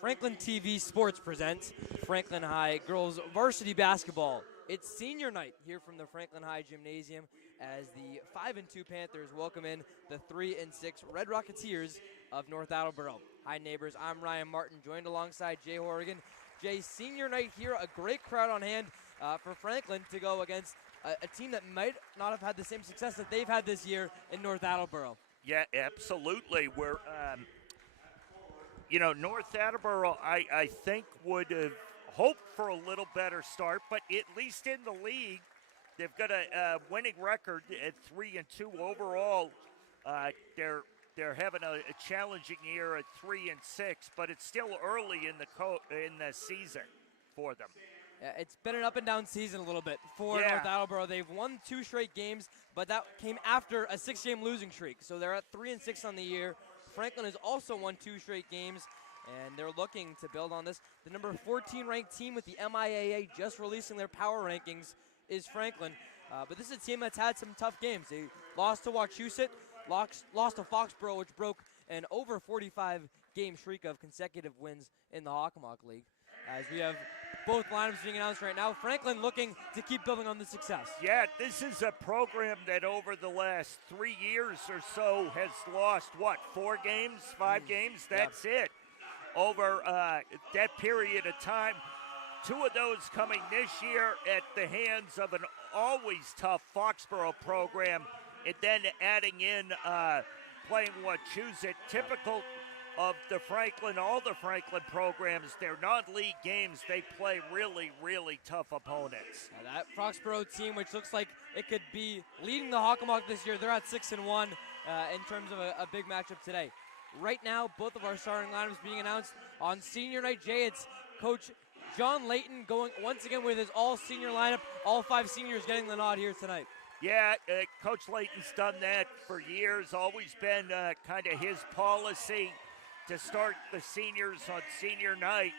Franklin TV Sports presents Franklin High Girls Varsity Basketball. It's senior night here from the Franklin High Gymnasium as the 5-2 Panthers welcome in the 3-6 Red Rocketeers of North Attleboro. Hi neighbors, I'm Ryan Martin, joined alongside Jay Horrigan. Jay, senior night here, a great crowd on hand for Franklin to go against a team that might not have had the same success that they've had this year in North Attleboro. Yeah, absolutely. We're, North Attleboro, I think, would have hoped for a little better start, but at least in the league, they've got a winning record at 3-2 overall. They're having a challenging year at 3-6, but it's still early in the season for them. It's been an up and down season a little bit for North Attleboro. They've won 2 straight games, but that came after a 6-game losing streak. So they're at 3-6 on the year. Franklin has also won 2 straight games, and they're looking to build on this. The number 14 ranked team with the MIAA just releasing their power rankings is Franklin. But this is a team that's had some tough games. They lost to Wachusett, lost to Foxborough, which broke an over 45-game streak of consecutive wins in the Hockomock League. As we have both lineups being announced right now, Franklin looking to keep building on the success. Yeah, this is a program that over the last 3 years or so has lost, 4 games, 5 games? That's it. Over that period of time, 2 of those coming this year at the hands of an always tough Foxborough program, and then adding in playing Wachusett, typical of all the Franklin programs, they're non-league games. They play really, really tough opponents. Now that Foxborough team, which looks like it could be leading the Hockomock this year, they're at 6-1 in terms of a big matchup today. Right now, both of our starting lineups being announced on senior night. Jay, it's Coach John Layton going once again with his all-senior lineup, all 5 seniors getting the nod here tonight. Yeah, Coach Layton's done that for years, always been kind of his policy to start the seniors on senior night.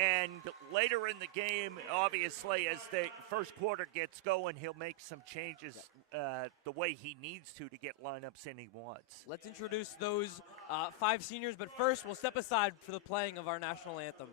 And later in the game, obviously, as the first quarter gets going, he'll make some changes the way he needs to get lineups in he wants. Let's introduce those 5 seniors, but first we'll step aside for the playing of our national anthem.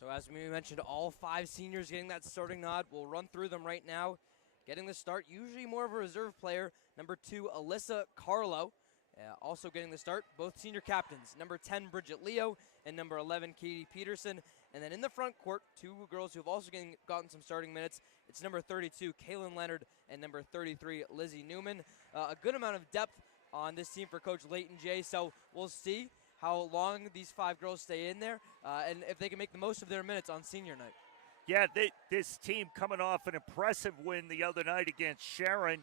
So as we mentioned, all 5 seniors getting that starting nod. We'll run through them right now. Getting the start, usually more of a reserve player, number 2, Alyssa Carlo. Also getting the start, both senior captains, number 10, Bridget Leo, and number 11, Katie Peterson. And then in the front court, 2 girls who have also gotten some starting minutes. It's number 32, Kaylin Leonard, and number 33, Lizzie Newman. A good amount of depth on this team for Coach Layton Jay, so we'll see how long these 5 girls stay in there, and if they can make the most of their minutes on senior night. Yeah, this team coming off an impressive win the other night against Sharon,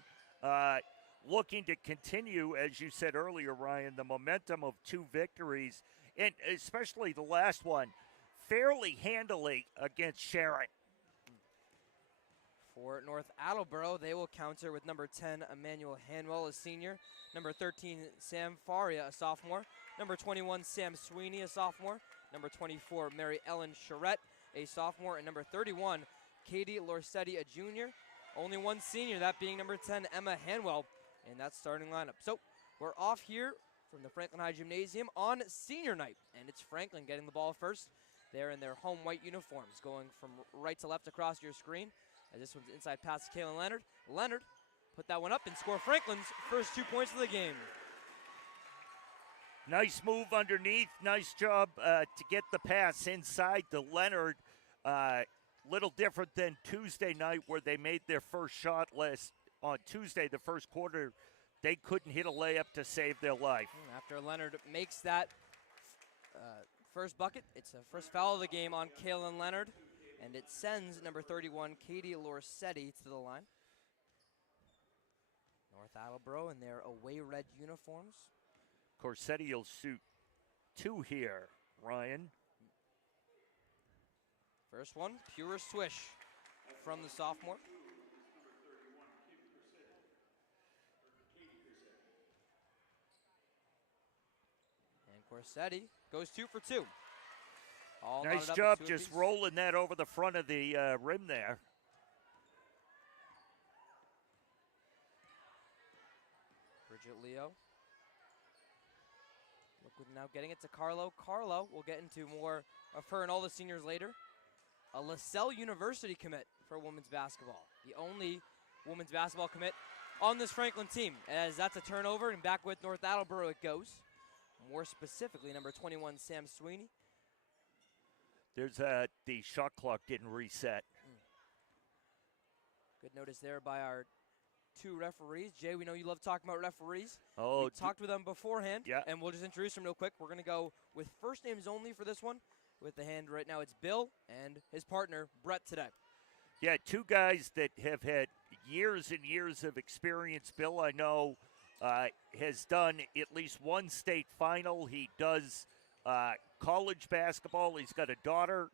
looking to continue, as you said earlier, Ryan, the momentum of 2 victories, and especially the last one, fairly handily against Sharon. For North Attleboro, they will counter with number 10, Emmanuel Hanwell, a senior, number 13, Sam Faria, a sophomore, number 21, Sam Sweeney, a sophomore, number 24, Mary Ellen Charette, a sophomore, and number 31, Katie Lorsetti, a junior. only one senior, that being number 10, Emma Hanwell, in that starting lineup. So we're off here from the Franklin High Gymnasium on senior night, and it's Franklin getting the ball first. They're in their home white uniforms, going from right to left across your screen. As this one's inside pass to Kaylin Leonard. Leonard put that one up and score Franklin's first 2 points of the game. Nice move underneath. Nice job to get the pass inside to Leonard. Little different than Tuesday night where they made their first shot on Tuesday, the first quarter. They couldn't hit a layup to save their life. After Leonard makes that first bucket, it's the first foul of the game on Kaylin Leonard, and it sends number 31, Katie Lorsetti, to the line. North Attleboro in their away red uniforms. Corsetti will shoot 2 here, Ryan. First one, pure swish from the sophomore. And Corsetti goes 2 for 2. All nice job just rolling that over the front of the rim there. Bridget Leo. Look, now getting it to Carlo. Carlo, we'll get into more of her and all the seniors later. A LaSalle University commit for women's basketball. The only women's basketball commit on this Franklin team, as that's a turnover, and back with North Attleboro it goes. More specifically, number 21, Sam Sweeney. There's the shot clock didn't reset. Good notice there by our 2 referees. Jay, we know you love talking about referees. Oh, we talked with them beforehand, yeah. And we'll just introduce them real quick. We're going to go with first names only for this one. With the hand right now, it's Bill and his partner, Brett, today. Yeah, 2 guys that have had years and years of experience. Bill, I know, has done at least one state final. He does college basketball. He's got a daughter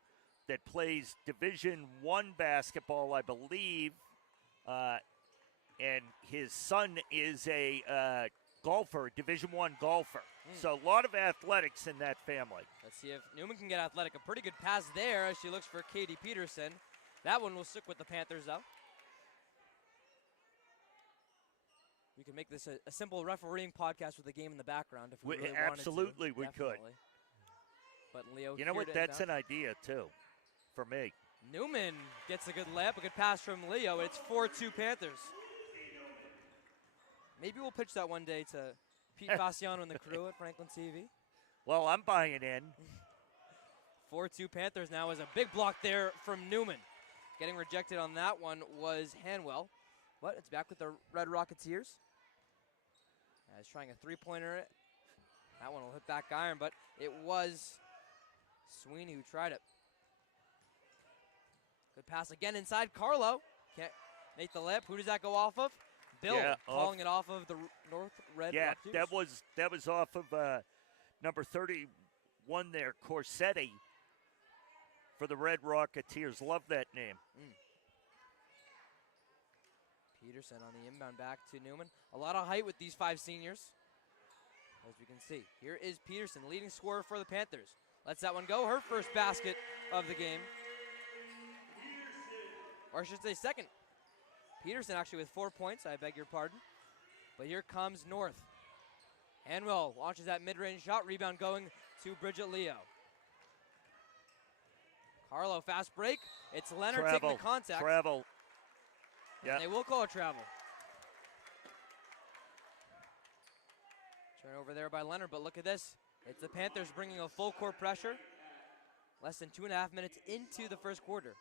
that plays Division I basketball, I believe. And his son is a golfer, Division I golfer. So a lot of athletics in that family. Let's see if Newman can get athletic. A pretty good pass there as she looks for Katie Peterson. That one will stick with the Panthers, though. We can make this a simple refereeing podcast with the game in the background if we really wanted to. Absolutely, we could. But Leo, you know what? That's an idea, too, for me. Newman gets a good layup, a good pass from Leo. It's 4-2 Panthers. Maybe we'll pitch that one day to Pete Fasciano and the crew at Franklin TV. Well, I'm buying in. 4-2 Panthers now is a big block there from Newman. Getting rejected on that one was Hanwell. But it's back with the Red Rocketeers. He's trying a 3-pointer. That one will hit back iron, but it was Sweeney who tried it. Good pass again inside. Carlo can't make the layup. Who does that go off of? Bill calling it off of the North Red Rocketeers. Yeah, that was off of number 31 there, Corsetti, for the Red Rocketeers. Love that name. Peterson on the inbound back to Newman. A lot of height with these 5 seniors, as we can see. Here is Peterson, leading scorer for the Panthers. Lets that one go. Her first basket of the game. Or I should say second. Peterson actually with 4 points. I beg your pardon. But here comes North. Hanwell launches that mid-range shot. Rebound going to Bridget Leo. Carlo, fast break. It's Leonard taking the contact. Travel. Yeah. They will call a travel. Turnover there by Leonard, but look at this. It's the Panthers bringing a full court pressure. Less than 2.5 minutes into the first quarter.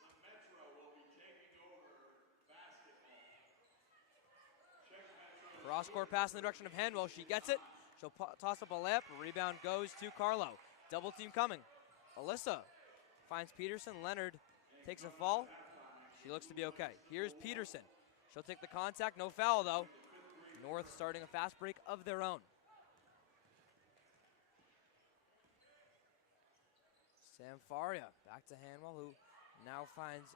Cross-court pass in the direction of Hanwell. She gets it. She'll toss up a layup. Rebound goes to Carlo. Double team coming. Alyssa finds Peterson. Leonard takes a fall. She looks to be okay. Here's Peterson. She'll take the contact. No foul, though. North starting a fast break of their own. Sam Faria back to Hanwell, who now finds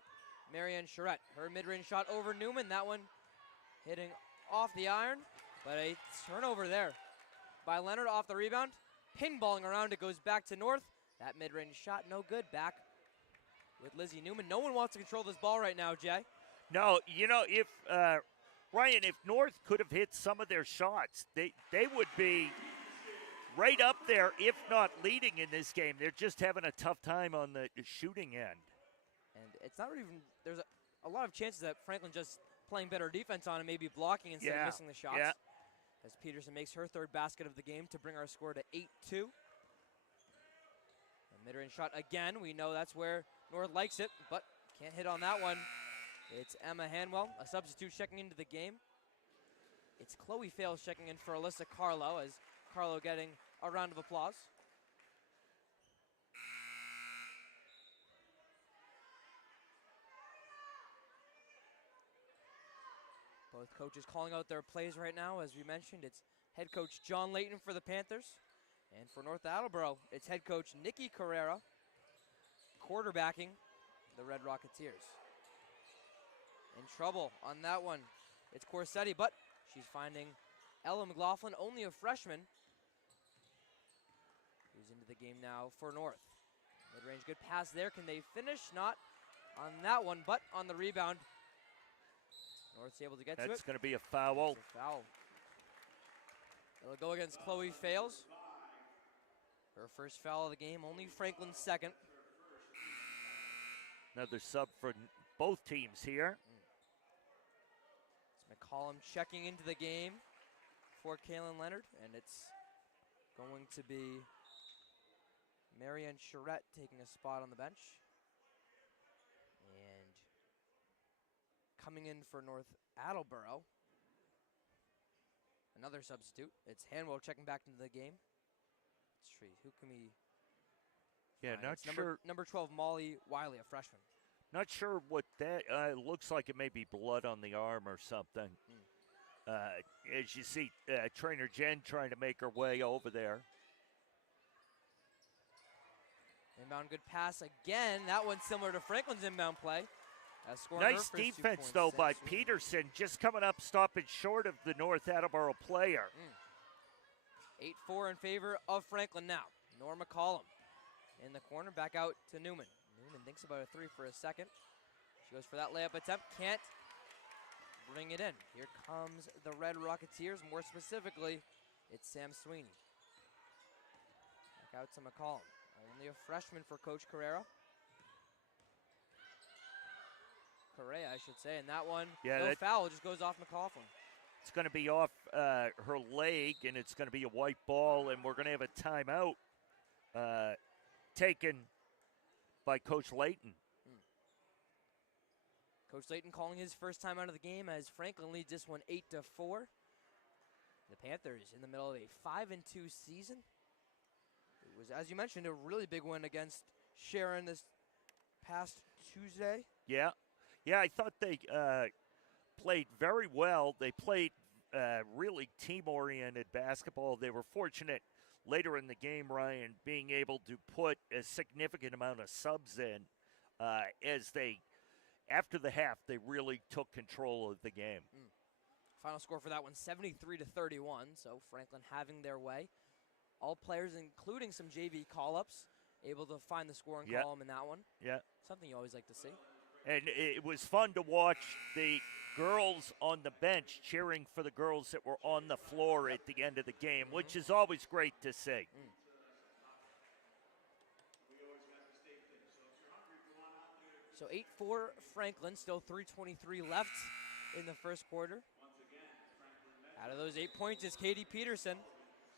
Marianne Charette. Her mid-range shot over Newman. That one hitting off the iron, but a turnover there by Leonard off the rebound. Ping-balling around, it goes back to North. That mid-range shot, no good. Back with Lizzie Newman. No one wants to control this ball right now, Jay. No, if Ryan, if North could have hit some of their shots, they would be right up there, if not leading in this game. They're just having a tough time on the shooting end. And it's not even, there's a lot of chances that Franklin just playing better defense on and maybe blocking instead of missing the shots. Yeah. As Peterson makes her third basket of the game to bring our score to 8-2. A mid-range shot again. We know that's where North likes it, but can't hit on that one. It's Emma Hanwell, a substitute checking into the game. It's Chloe Fales checking in for Alyssa Carlo, as Carlo getting a round of applause. Both coaches calling out their plays right now. As we mentioned, it's head coach John Layton for the Panthers. And for North Attleboro, it's head coach Nikki Carrera quarterbacking the Red Rocketeers. In trouble on that one, it's Corsetti, but she's finding Ella McLaughlin, only a freshman, who's into the game now for North. Mid-range, good pass there. Can they finish? Not on that one, but on the rebound, North's able to get to it. That's going to be a foul. It's a foul. It'll go against Chloe Fales. Her first foul of the game, only Franklin's second. Another sub for both teams here. It's McCollum checking into the game for Kaylin Leonard, and it's going to be Marianne Charette taking a spot on the bench. And coming in for North Attleboro, another substitute. It's Hanwell checking back into the game. Who can we? Yeah, not sure. Number 12, Molly Wiley, a freshman. Not sure what that looks like. It may be blood on the arm or something. As you see, trainer Jen trying to make her way over there. Inbound, good pass again. That one's similar to Franklin's inbound play. Nice defense, though, by Peterson. Just coming up, stopping short of the North Attleboro player. 8-4 in favor of Franklin now. Norma McCollum in the corner, back out to Newman. Newman thinks about a three for a second. She goes for that layup attempt, can't bring it in. Here comes the Red Rocketeers, more specifically, it's Sam Sweeney. Back out to McCollum. Only a freshman for Coach Carrera. Correa, I should say, and that one, no foul, just goes off McCollum. It's going to be off her leg, and it's going to be a white ball, and we're going to have a timeout taken by Coach Layton. Coach Layton calling his first time out of the game as Franklin leads this one 8-4. The Panthers in the middle of a 5-2 season. It was, as you mentioned, a really big win against Sharon this past Tuesday. Yeah, I thought they played very well. They played really team-oriented basketball. They were fortunate later in the game, Ryan, being able to put a significant amount of subs in as they, after the half, they really took control of the game. Final score for that one, 73-31, so Franklin having their way. All players, including some JV call-ups, able to find the scoring column in that one. Yeah. Something you always like to see. And it was fun to watch the girls on the bench cheering for the girls that were on the floor at the end of the game, which is always great to see. So 8-4 Franklin, still 3:23 left in the first quarter. Out of those 8 points is Katie Peterson,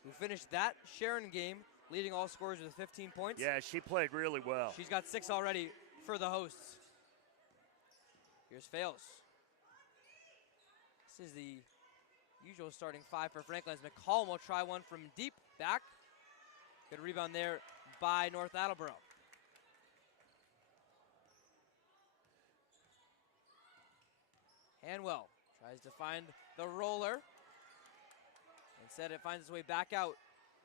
who finished that Sharon game leading all scorers with 15 points. Yeah, she played really well. She's got 6 already for the hosts. Here's Fales. This is the usual starting 5 for Franklin as McCollum will try one from deep back. Good rebound there by North Attleboro. Hanwell tries to find the roller. Instead, it finds its way back out.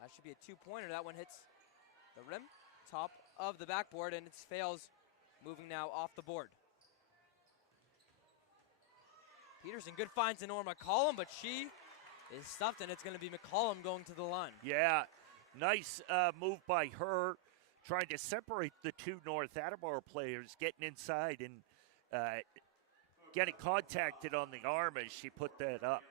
That should be a 2-pointer. That one hits the rim, top of the backboard, and it's Fales moving now off the board. Peterson, good finds to Norma McCollum, but she is stuffed, and it's going to be McCollum going to the line. Yeah, nice move by her, trying to separate the two North Attleboro players, getting inside and getting contacted on the arm as she put that up.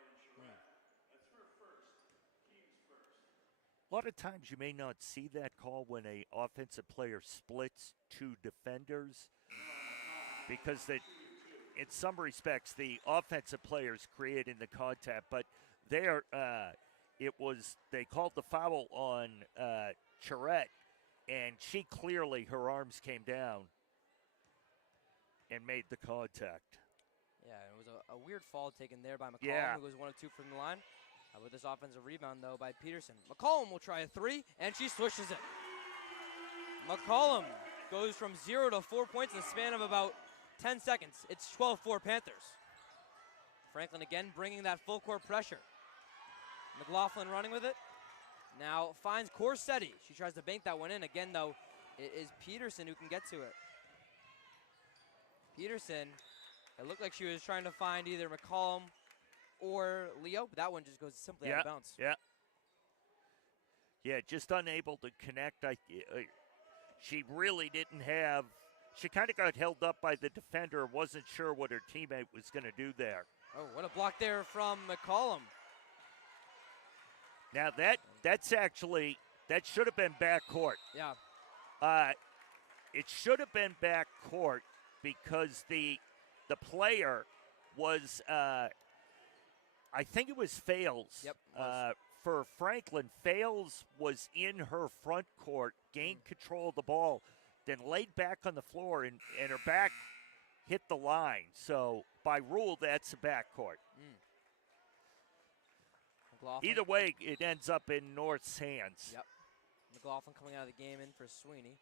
A lot of times you may not see that call when a offensive player splits two defenders because in some respects the offensive players creating the contact, but there they called the foul on Charette, and she clearly, her arms came down and made the contact. Yeah, it was a weird fall taken there by McCollum, who goes 1 of 2 from the line. With this offensive rebound, though, by Peterson. McCollum will try a 3, and she swishes it. McCollum goes from 0 to 4 points in the span of about 10 seconds. It's 12-4 Panthers. Franklin again bringing that full court pressure. McLaughlin running with it. Now finds Corsetti. She tries to bank that one in. Again, though, it is Peterson who can get to it. Peterson, it looked like she was trying to find either McCollum or Leo, but that one just goes simply out of bounds. Yeah, just unable to connect. She really didn't have. She kind of got held up by the defender. Wasn't sure what her teammate was going to do there. Oh, what a block there from McCollum. Now that should have been backcourt. Yeah. It should have been backcourt because the player was. I think it was Fales. Yep. For Franklin, Fales was in her front court, gained control of the ball, then laid back on the floor, and her back hit the line. So, by rule, that's a backcourt. Either way, it ends up in North's hands. Yep. McLaughlin coming out of the game in for Sweeney.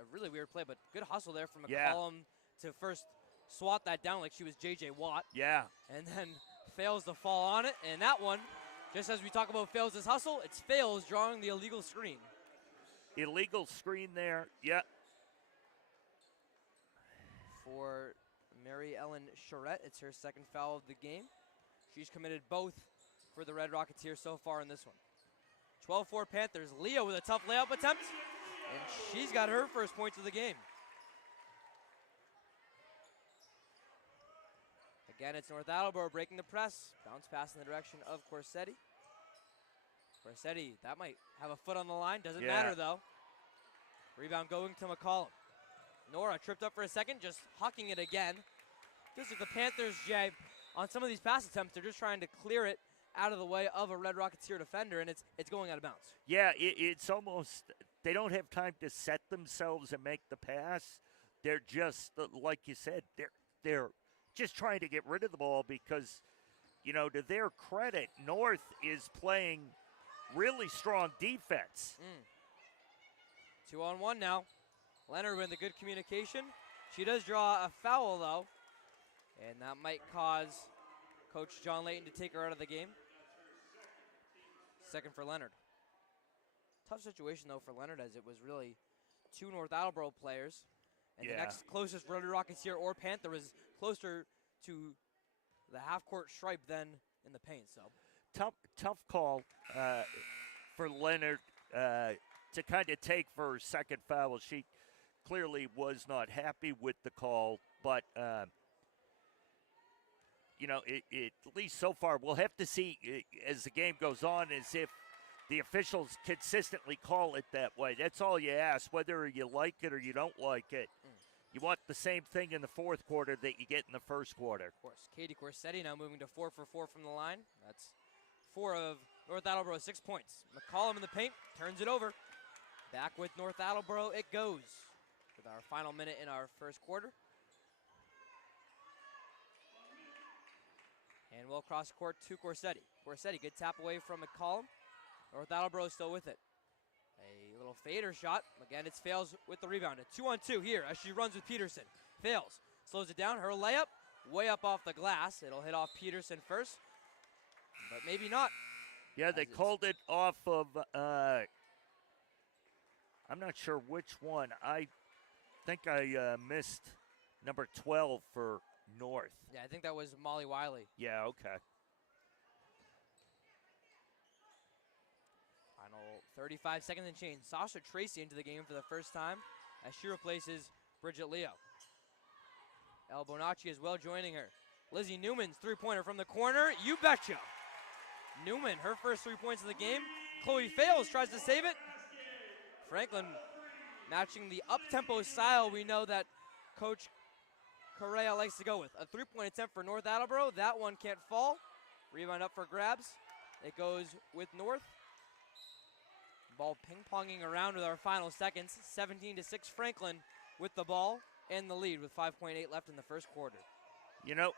A really weird play, but good hustle there from McCollum to first swat that down like she was J.J. Watt. Yeah. And then fails to fall on it, and that one, just as we talk about Fales' hustle, it's Fales drawing the illegal screen. Illegal screen there, yeah. For Mary Ellen Charette, it's her second foul of the game. She's committed both for the Red Rocketeers so far in this one. 12-4 Panthers. Leo with a tough layup attempt, and she's got her first points of the game. Again, it's North Attleboro breaking the press. Bounce pass in the direction of Corsetti. Corsetti, that might have a foot on the line. Doesn't matter, though. Rebound going to McCollum. Nora tripped up for a second, just hucking it again. Just like the Panthers, Jay, on some of these pass attempts, they're just trying to clear it out of the way of a Red Rocketeer defender, and it's going out of bounds. Yeah, it's almost, they don't have time to set themselves and make the pass. They're just, like you said, they're just trying to get rid of the ball because, to their credit, North is playing really strong defense. 2-on-1 now. Leonard with the good communication. She does draw a foul, though, and that might cause Coach John Layton to take her out of the game. Second for Leonard. Tough situation, though, for Leonard, as it was really two North Attleboro players. And the next closest Red Rocketeer or Panther was closer to the half-court stripe than in the paint. So tough call for Leonard to kind of take for her second foul. She clearly was not happy with the call, but at least so far, we'll have to see as the game goes on as if the officials consistently call it that way. That's all you ask, whether you like it or you don't like it. You want the same thing in the fourth quarter that you get in the first quarter. Of course. Katie Corsetti now moving to 4 for 4 from the line. That's 4 of North Attleboro, 6 points. McCollum in the paint, turns it over. Back with North Attleboro it goes with our final minute in our first quarter. And we'll cross court to Corsetti. Corsetti, good tap away from McCollum. North Attleboro still with it. A little fader shot. Again, it's Fales with the rebound. A 2-on-2 here as she runs with Peterson. Fales slows it down. Her layup way up off the glass. It'll hit off Peterson first, but maybe not. Yeah, they called it off of, I'm not sure which one. I think I missed number 12 for North. Yeah, I think that was Molly Wiley. Yeah, okay. Final 35 seconds and change. Sasha Tracy into the game for the first time as she replaces Bridget Leo. El Bonacci as well joining her. Lizzie Newman's three-pointer from the corner. You betcha. Newman, her first 3 points of the game. Chloe Fales tries to save it. Franklin matching the up-tempo style we know that Coach Correa likes to go with. A three-point attempt for North Attleboro. That one can't fall. Rebound up for grabs. It goes with North. Ball ping-ponging around with our final seconds. 17-6 Franklin with the ball and the lead with 5.8 left in the first quarter. You know,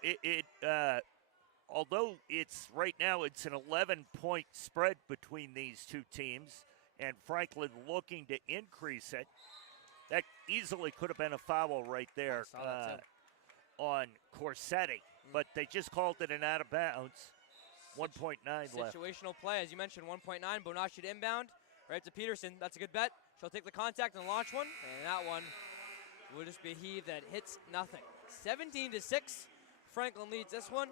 although it's right now it's an 11-point spread between these two teams, and Franklin looking to increase it, that easily could have been a foul right there on Corsetti, but they just called it an out of bounds. 1.9 left. Situational play, as you mentioned, 1.9. Bonacci to inbound, right to Peterson. That's a good bet. She'll take the contact and launch one, and that one will just be a heave that hits nothing. 17-6, Franklin leads this one.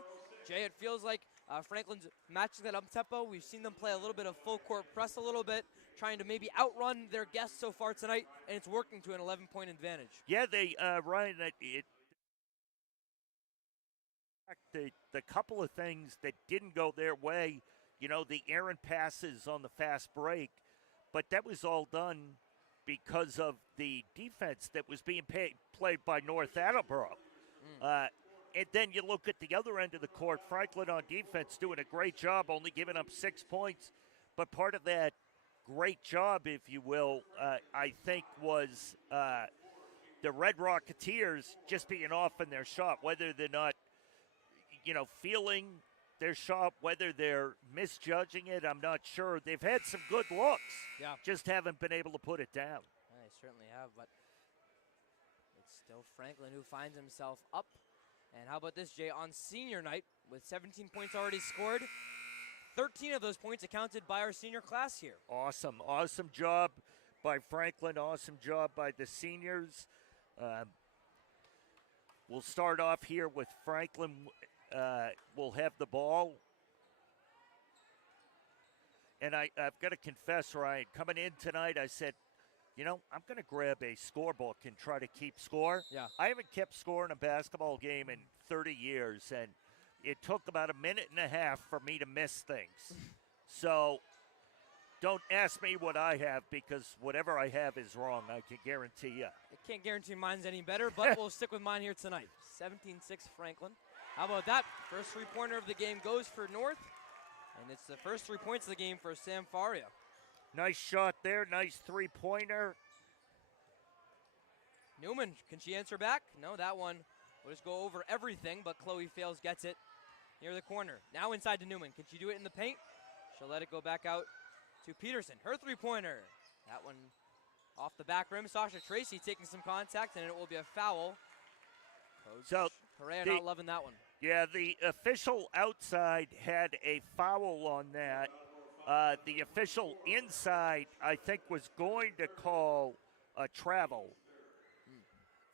Jay, it feels like Franklin's matching that up tempo. We've seen them play a little bit of full court press a little bit, trying to maybe outrun their guests so far tonight, and it's working to an 11-point advantage. Yeah, they Ryan, the couple of things that didn't go their way, you know, the errant passes on the fast break, but that was all done because of the defense that was being played by North Attleboro. And then you look at the other end of the court, Franklin on defense doing a great job, only giving up 6 points. But part of that great job, if you will, I think was the Red Rocketeers just being off in their shot, whether they're not, you know, feeling their shot, whether they're misjudging it, I'm not sure. They've had some good looks, just haven't been able to put it down. Yeah, they certainly have, but it's still Franklin who finds himself up. And how about this, Jay, on senior night with 17 points already scored, 13 of those points accounted by our senior class here. Awesome job by Franklin, awesome job by the seniors. We'll start off here with Franklin. We'll have the ball. And I've got to confess, Ryan, coming in tonight, I said, you know, I'm going to grab a scorebook and try to keep score. Yeah. I haven't kept score in a basketball game in 30 years, and it took about a minute and a half for me to miss things. So don't ask me what I have, because whatever I have is wrong, I can guarantee you. I can't guarantee mine's any better, but we'll stick with mine here tonight. 17-6 Franklin. How about that? First three-pointer of the game goes for North, and it's the first 3 points of the game for Sam Faria. Nice shot there, nice three-pointer. Newman, can she answer back? No, that one will just go over everything, but Chloe Fales gets it near the corner. Now inside to Newman. Can she do it in the paint? She'll let it go back out to Peterson. Her three-pointer. That one off the back rim. Sasha Tracy taking some contact, and it will be a foul. Coach Correa not loving that one. Yeah, the official outside had a foul on that. The official inside, I think, was going to call a travel.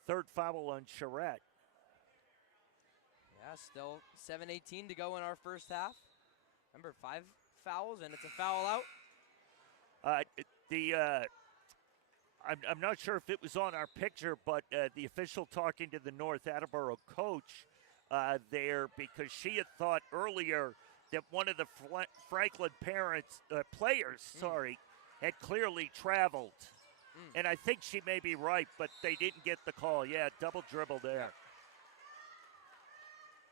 Third foul on Charette. Yeah, still 7:18 to go in our first half. Remember, 5 fouls, and it's a foul out. I'm not sure if it was on our picture, but the official talking to the North Attleboro coach there, because she had thought earlier that one of the Franklin players had clearly traveled. And I think she may be right, but they didn't get the call. Yeah, double dribble there.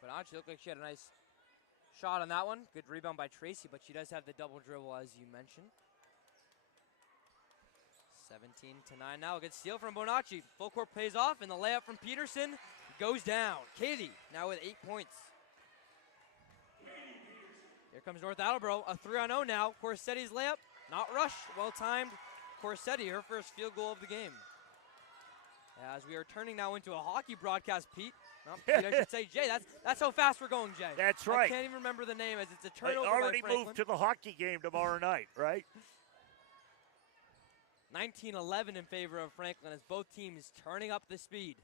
But Anchi looked like she had a nice shot on that one. Good rebound by Tracy, but she does have the double dribble, as you mentioned. 17-9 now. A good steal from Bonacci. Full court pays off, and the layup from Peterson goes down. Katie now with 8 points. Here comes North Attleboro, a 3-on-0 now. Corsetti's layup, not rushed, well-timed. Corsetti, her first field goal of the game. As we are turning now into a hockey broadcast, Pete. No, Pete, I should say, Jay, that's how fast we're going, Jay. That's right. I can't even remember the name, as it's a turnover I already by Franklin. moved to the hockey game tomorrow night, right? 19-11 in favor of Franklin, as both teams turning up the speed.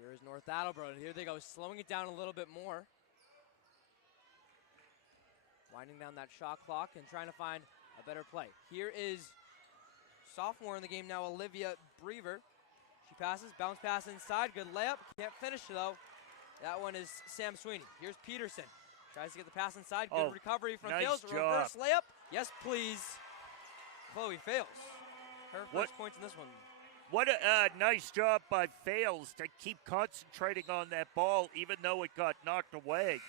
Here is North Attleboro. Here they go, slowing it down a little bit more. Winding down that shot clock and trying to find a better play. Here is sophomore in the game now, Olivia Brever. She passes, bounce pass inside, good layup. Can't finish though. That one is Sam Sweeney. Here's Peterson. Tries to get the pass inside. Good recovery from nice Fails. Job. Reverse layup. Yes, please. Chloe Fails. Her first points in this one. What a nice job by Fails to keep concentrating on that ball, even though it got knocked away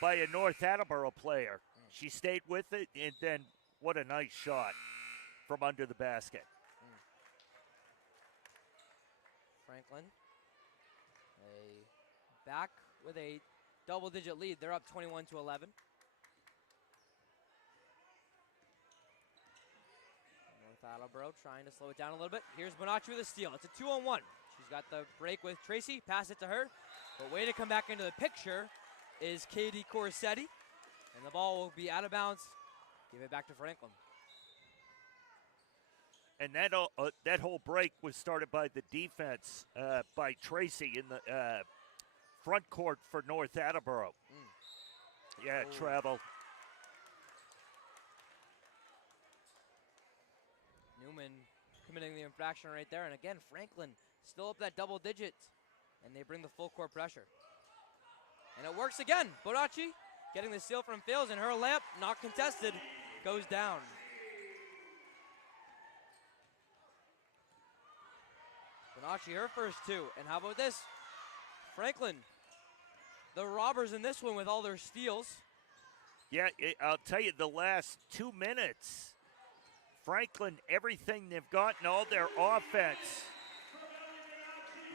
by a North Attleboro player. She stayed with it, and then what a nice shot from under the basket. Franklin, back with a double-digit lead. They're up 21-11. North Attleboro trying to slow it down a little bit. Here's Bonacci with a steal. It's a 2-on-1. She's got the break with Tracy. Pass it to her. But way to come back into the picture is Katie Corsetti. And the ball will be out of bounds. Give it back to Franklin. And that whole break was started by the defense by Tracy in the front court for North Attleboro. Yeah, travel. Newman committing the infraction right there. And again, Franklin still up that double digit. And they bring the full court pressure. And it works again. Bonacci getting the steal from Fails, and her layup, not contested, goes down. Bonacci, her first two. And how about this? Franklin, the robbers in this one with all their steals. Yeah, I'll tell you, the last 2 minutes, Franklin, everything they've gotten, all their offense.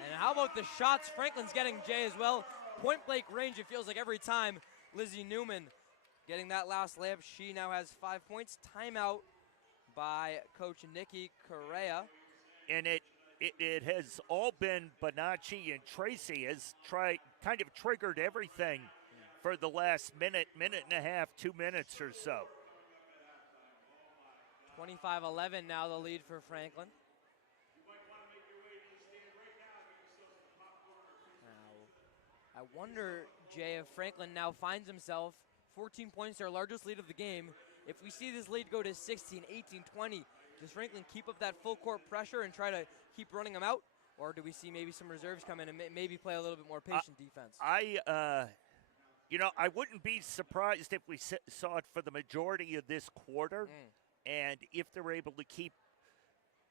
And how about the shots Franklin's getting, Jay, as well? Point blank range, it feels like every time. Lizzie Newman getting that last layup. She now has 5 points. Timeout by Coach Nikki Correa. And it has all been Bonacci, and Tracy has kind of triggered everything for the last minute and a half, 2 minutes or so. 25-11 now the lead for Franklin. Now, I wonder, Jay, if Franklin now finds himself 14 points, their largest lead of the game. If we see this lead go to 16, 18, 20, does Franklin keep up that full court pressure and try to keep running them out? Or do we see maybe some reserves come in and maybe play a little bit more patient defense? I wouldn't be surprised if we saw it for the majority of this quarter. And if they're able to keep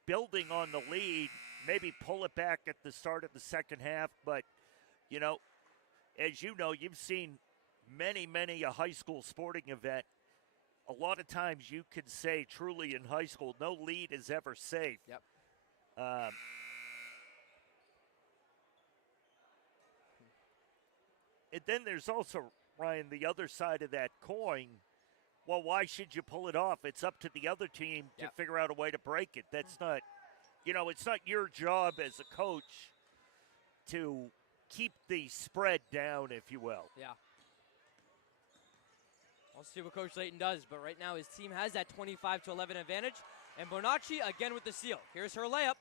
building on the lead, maybe pull it back at the start of the second half. But, as you know, you've seen many a high school sporting event. A lot of times you can say truly in high school, no lead is ever safe. Yep. And then there's also, Ryan, the other side of that coin. Well, why should you pull it off? It's up to the other team to figure out a way to break it. That's not, it's not your job as a coach to keep the spread down, if you will. Yeah. We'll see what Coach Layton does, but right now his team has that 25-11 advantage. And Bonacci again with the steal. Here's her layup.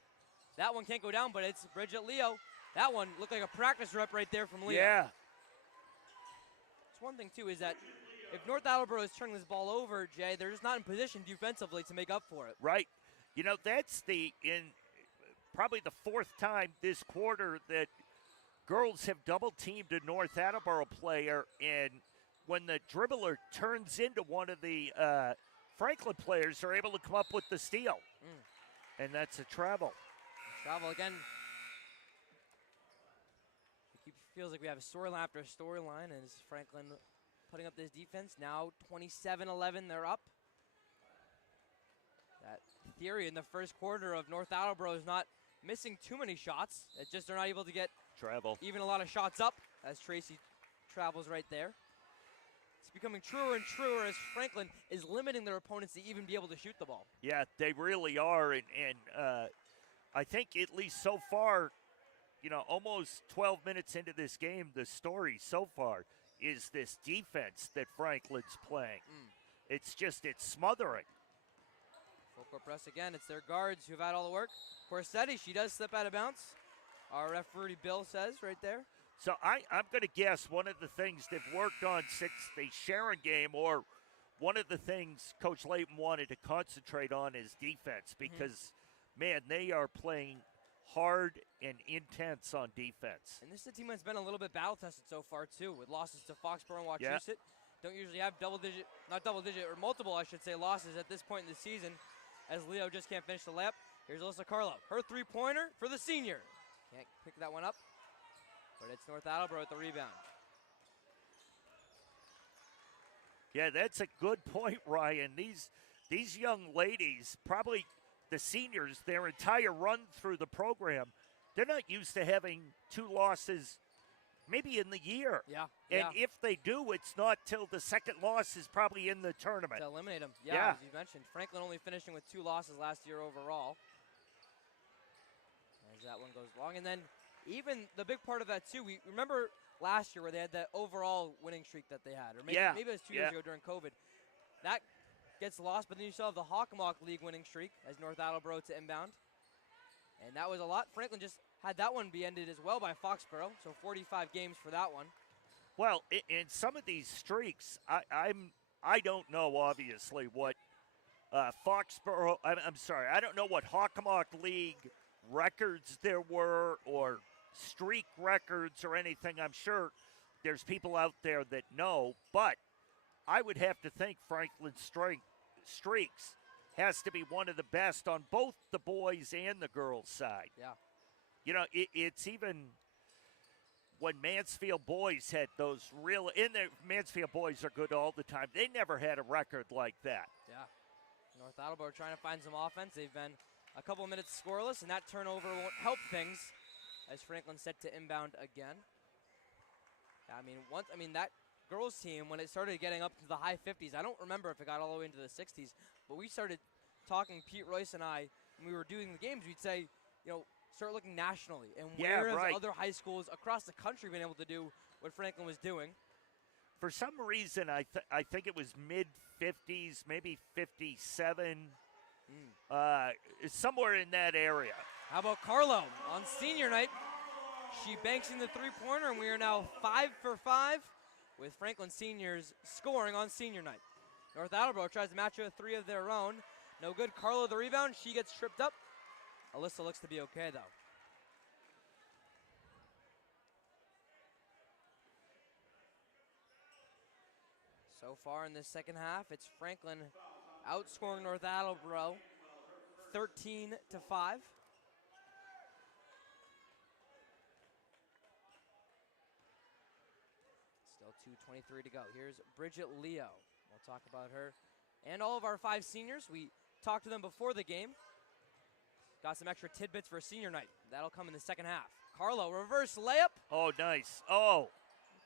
That one can't go down, but it's Bridget Leo. That one looked like a practice rep right there from Leo. Yeah. It's one thing, too, is that if North Attleboro is turning this ball over, Jay, they're just not in position defensively to make up for it. Right. That's probably the fourth time this quarter that girls have double-teamed a North Attleboro player, and when the dribbler turns into one of the Franklin players, they're able to come up with the steal. And that's a travel. Travel again. It feels like we have a storyline after a storyline as Franklin putting up this defense. Now 27-11, they're up. That theory in the first quarter of North Attleboro is not missing too many shots. It's just they're not able to get travel even a lot of shots up as Tracy travels right there. It's becoming truer and truer as Franklin is limiting their opponents to even be able to shoot the ball. Yeah, they really are. And I think at least so far, almost 12 minutes into this game, the story so far is this defense that Franklin's playing. It's smothering. Full court press again. It's their guards who've had all the work. Corsetti, she does slip out of bounds. Our referee Bill says right there. So I'm going to guess one of the things they've worked on since the Sharon game, or one of the things Coach Layton wanted to concentrate on is defense because, man, they are playing hard and intense on defense. And this is a team that's been a little bit battle-tested so far, too, with losses to Foxborough and Wachusett. Don't usually have not multiple, I should say, losses at this point in the season, as Leo just can't finish the layup. Here's Alyssa Carlo. Her three-pointer for the senior. Can't pick that one up, but it's North Attleboro at the rebound. Yeah, that's a good point, Ryan. These young ladies, probably the seniors, their entire run through the program, they're not used to having 2 losses maybe in the year. Yeah. And if they do, it's not till the second loss is probably in the tournament. To eliminate them. Yeah, as you mentioned. Franklin only finishing with 2 losses last year overall. As that one goes long. And then even the big part of that, too, we remember last year where they had that overall winning streak that they had. Or maybe it was 2 years ago during COVID. That gets lost, but then you still have the Hockomock League winning streak as North Attleboro to inbound. And that was a lot. Franklin just had that one be ended as well by Foxborough, so 45 games for that one. Well, in some of these streaks, I don't know, obviously, what Foxborough, I'm sorry, I don't know what Hockomock League records there were or streak records or anything. I'm sure there's people out there that know, but I would have to think Franklin's streaks has to be one of the best on both the boys and the girls' side. Yeah. You know, it's even when Mansfield boys had those real, Mansfield boys are good all the time. They never had a record like that. Yeah. North Attleboro trying to find some offense. They've been a couple of minutes scoreless, and that turnover won't help things as Franklin set to inbound again. I mean, that girls team, when it started getting up to the high 50s, I don't remember if it got all the way into the 60s, but we started talking, Pete Royce and I, when we were doing the games, we'd say, start looking nationally. And where have other high schools across the country been able to do what Franklin was doing? For some reason, I think it was mid-50s, maybe 57, somewhere in that area. How about Carlo on senior night? She banks in the three-pointer, and we are now 5 for 5 with Franklin seniors scoring on senior night. North Attleboro tries to match a 3 of their own. No good. Carlo the rebound. She gets tripped up. Alyssa looks to be okay, though. So far in this second half, it's Franklin outscoring North Attleboro 13 to 5. Still 2:23 to go. Here's Bridget Leo. We'll talk about her and all of our 5 seniors. We talked to them before the game. Got some extra tidbits for senior night. That'll come in the second half. Carlo, reverse layup. Oh, nice. Oh.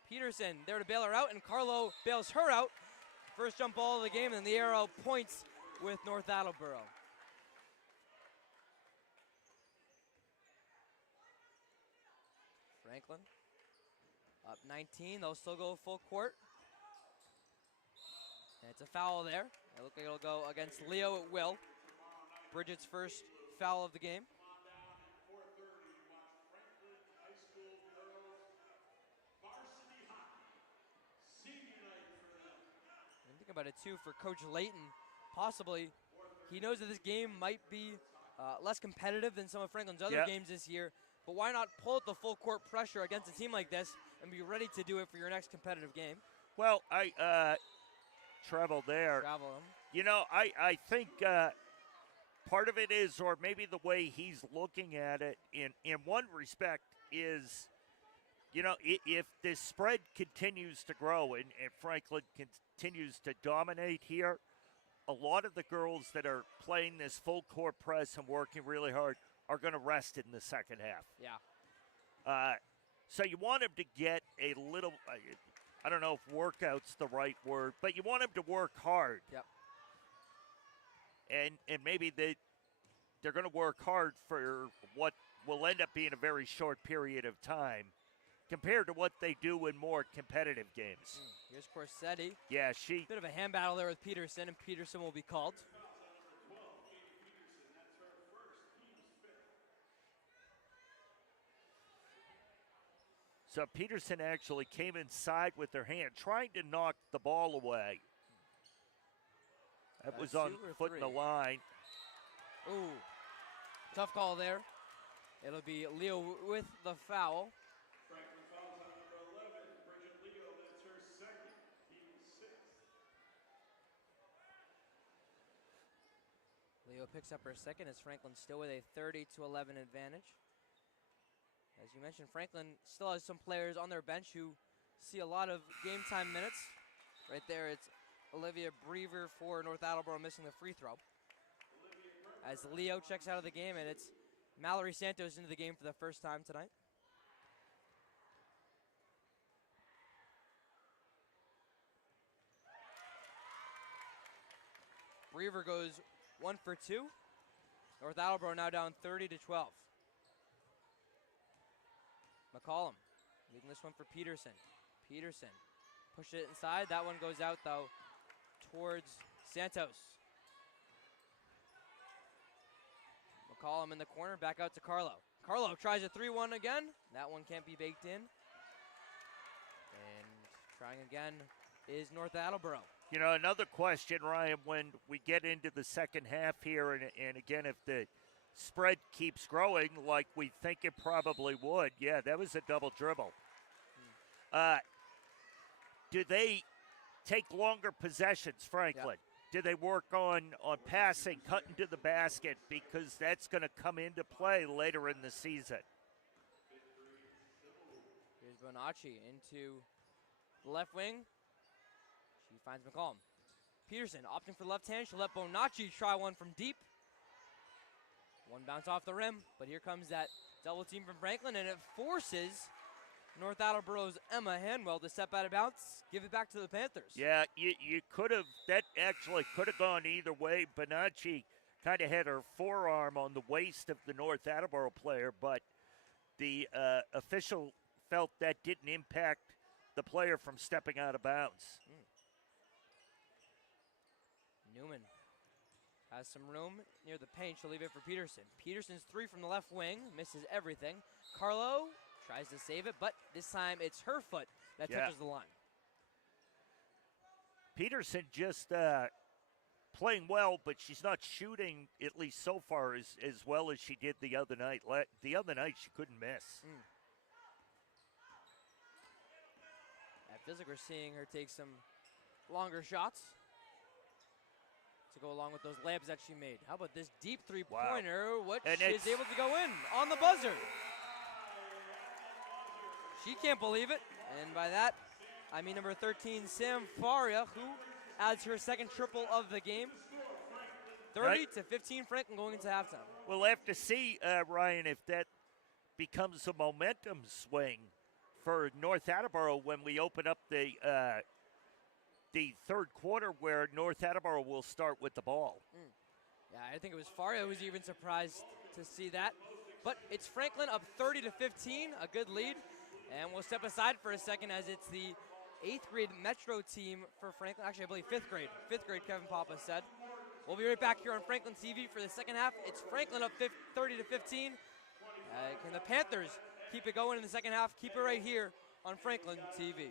Peterson there to bail her out, and Carlo bails her out. First jump ball of the game, and the arrow points with North Attleboro. Franklin up 19. They'll still go full court. And it's a foul there. It looks like it'll go against Leo. It will. Bridget's first foul of the game. And think about it too for Coach Layton. Possibly, he knows that this game might be less competitive than some of Franklin's other games this year. But why not pull out the full court pressure against a team like this and be ready to do it for your next competitive game? Well, I travel there. I think part of it is, or maybe the way he's looking at it in one respect is, if this spread continues to grow and Franklin continues to dominate here, a lot of the girls that are playing this full court press and working really hard are going to rest in the second half. Yeah. So you want him to get a little, I don't know if workout's the right word, but you want him to work hard. Yep. And maybe they're going to work hard for what will end up being a very short period of time compared to what they do in more competitive games. Here's Corsetti. Yeah, Bit of a hand battle there with Peterson, and Peterson will be called. So Peterson actually came inside with their hand, trying to knock the ball away. That was on foot in the line. Ooh, tough call there. It'll be Leo with the foul. Leo picks up her second as Franklin still with a 30-11 advantage. As you mentioned, Franklin still has some players on their bench who see a lot of game time minutes. Right there, it's Olivia Brever for North Attleboro missing the free throw. As Leo checks out of the game, and it's Mallory Santos into the game for the first time tonight. Brever goes 1 for 2. North Attleboro now down 30-12. McCollum leaving this one for Peterson. Peterson push it inside. That one goes out though towards Santos. McCollum in the corner, back out to Carlo. Carlo tries a 3-1 again. That one can't be baked in. And trying again is North Attleboro. You know, another question, Ryan, when we get into the second half here, and again, if the spread keeps growing like we think it probably would, yeah, that was a double dribble. Do they take longer possessions, Franklin? Yeah. Do they work on passing, cutting to the basket, because that's going to come into play later in the season? Here's Bonacci into the left wing. She finds McCollum. Peterson opting for the left hand. She'll let Bonacci try one from deep. One bounce off the rim, but here comes that double team from Franklin, and it forces North Attleboro's Emma Hanwell to step out of bounds, give it back to the Panthers. Yeah, you could have, that actually could have gone either way. Bonacci kind of had her forearm on the waist of the North Attleboro player, but the official felt that didn't impact the player from stepping out of bounds. Newman has some room near the paint. She'll leave it for Peterson. Peterson's three from the left wing, misses everything. Carlo tries to save it, but this time it's her foot that touches the line. Peterson just playing well, but she's not shooting, at least so far, as well as she did the other night. The other night she couldn't miss. It feels like we're seeing her take some longer shots to go along with those layups that she made. How about this deep three-pointer, which is able to go in on the buzzer. She can't believe it, and by that, I mean number 13, Sam Faria, who adds her second triple of the game. 30-15 Franklin going into halftime. We'll have to see, Ryan, if that becomes a momentum swing for North Attleboro when we open up the third quarter, where North Attleboro will start with the ball. Yeah, I think it was Faria who was even surprised to see that. But it's Franklin up 30-15, a good lead. And we'll step aside for a second as it's the 8th grade Metro team for Franklin. Actually, I believe 5th grade. 5th grade, Kevin Papa said. We'll be right back here on Franklin TV for the second half. It's Franklin up 30-15. Can the Panthers keep it going in the second half? Keep it right here on Franklin TV.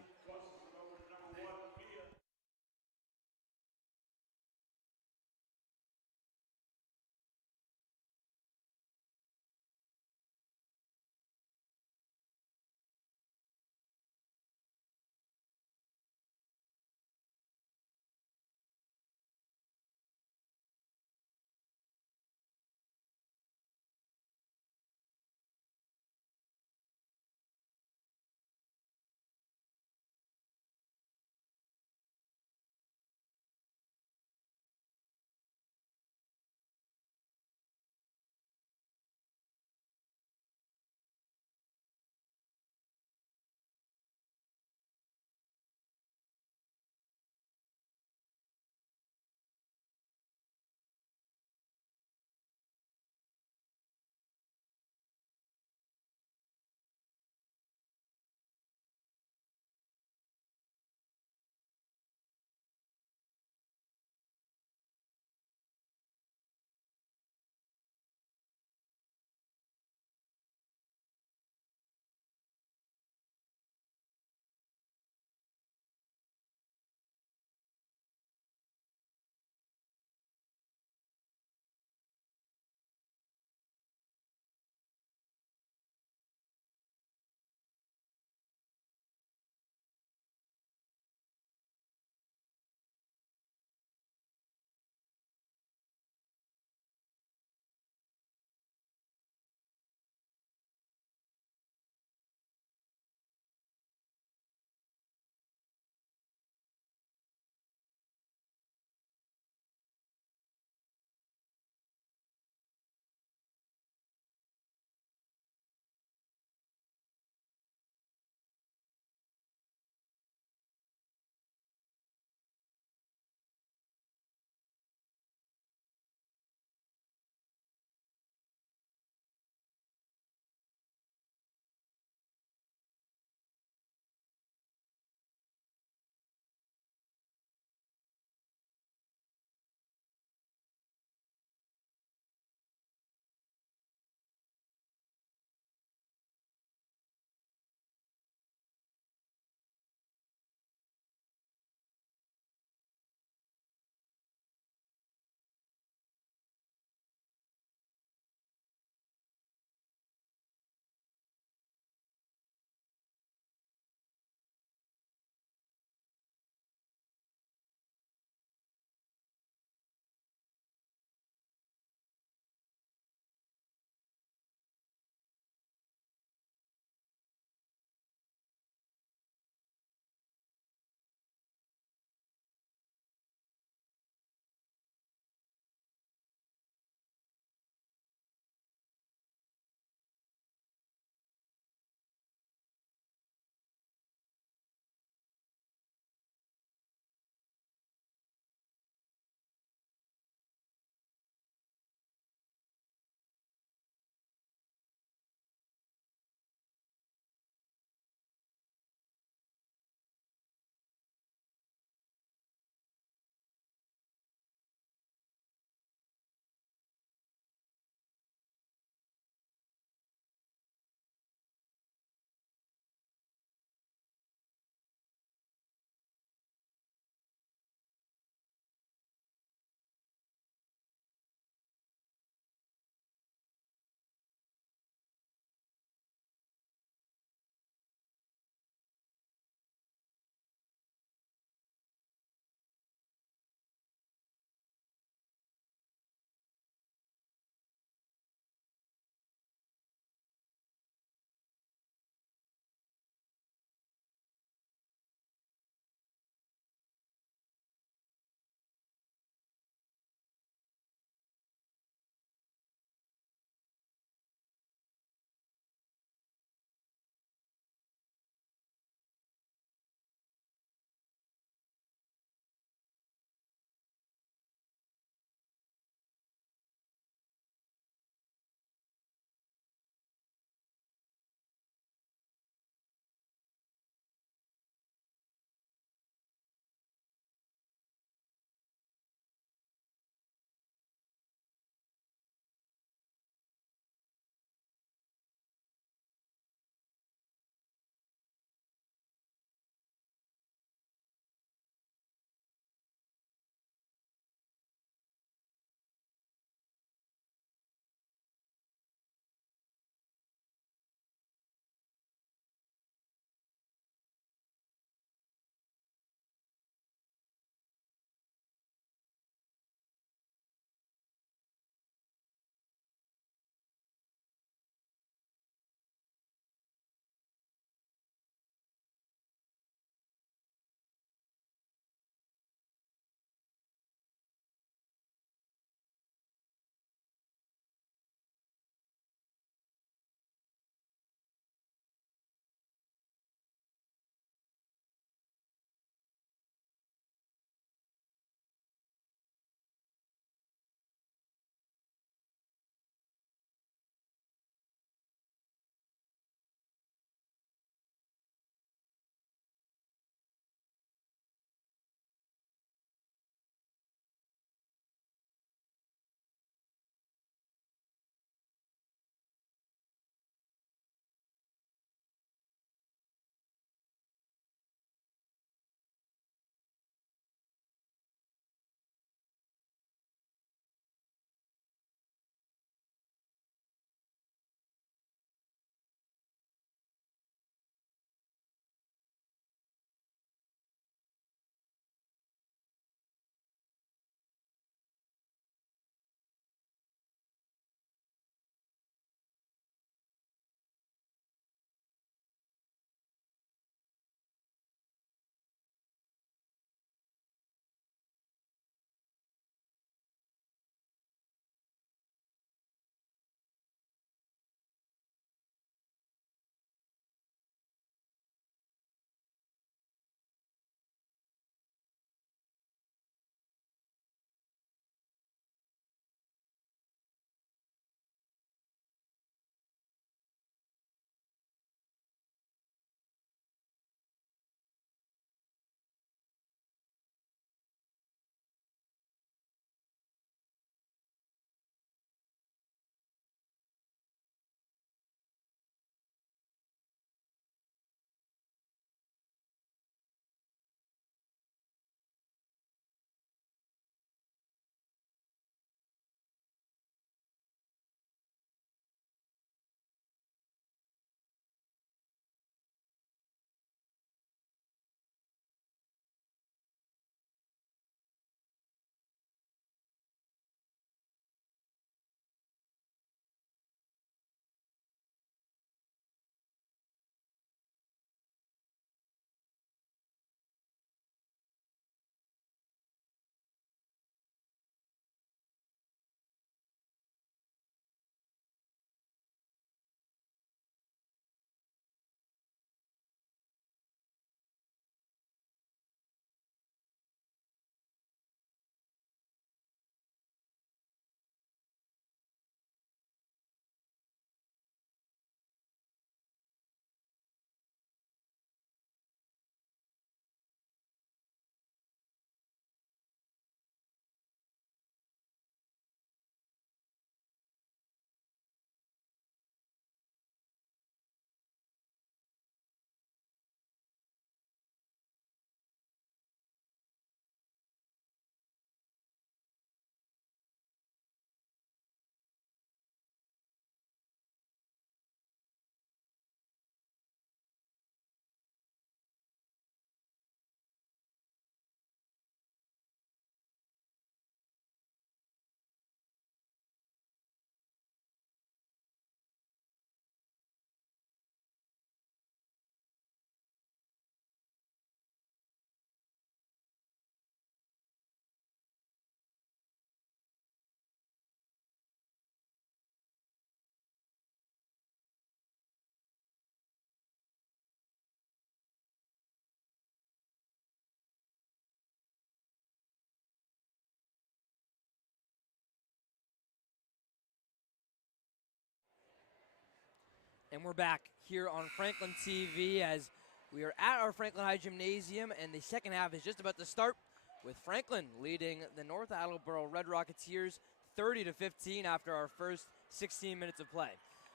And we're back here on Franklin TV as we are at our Franklin High Gymnasium, and the second half is just about to start with Franklin leading the North Attleboro Red Rocketeers 30-15 after our first 16 minutes of play.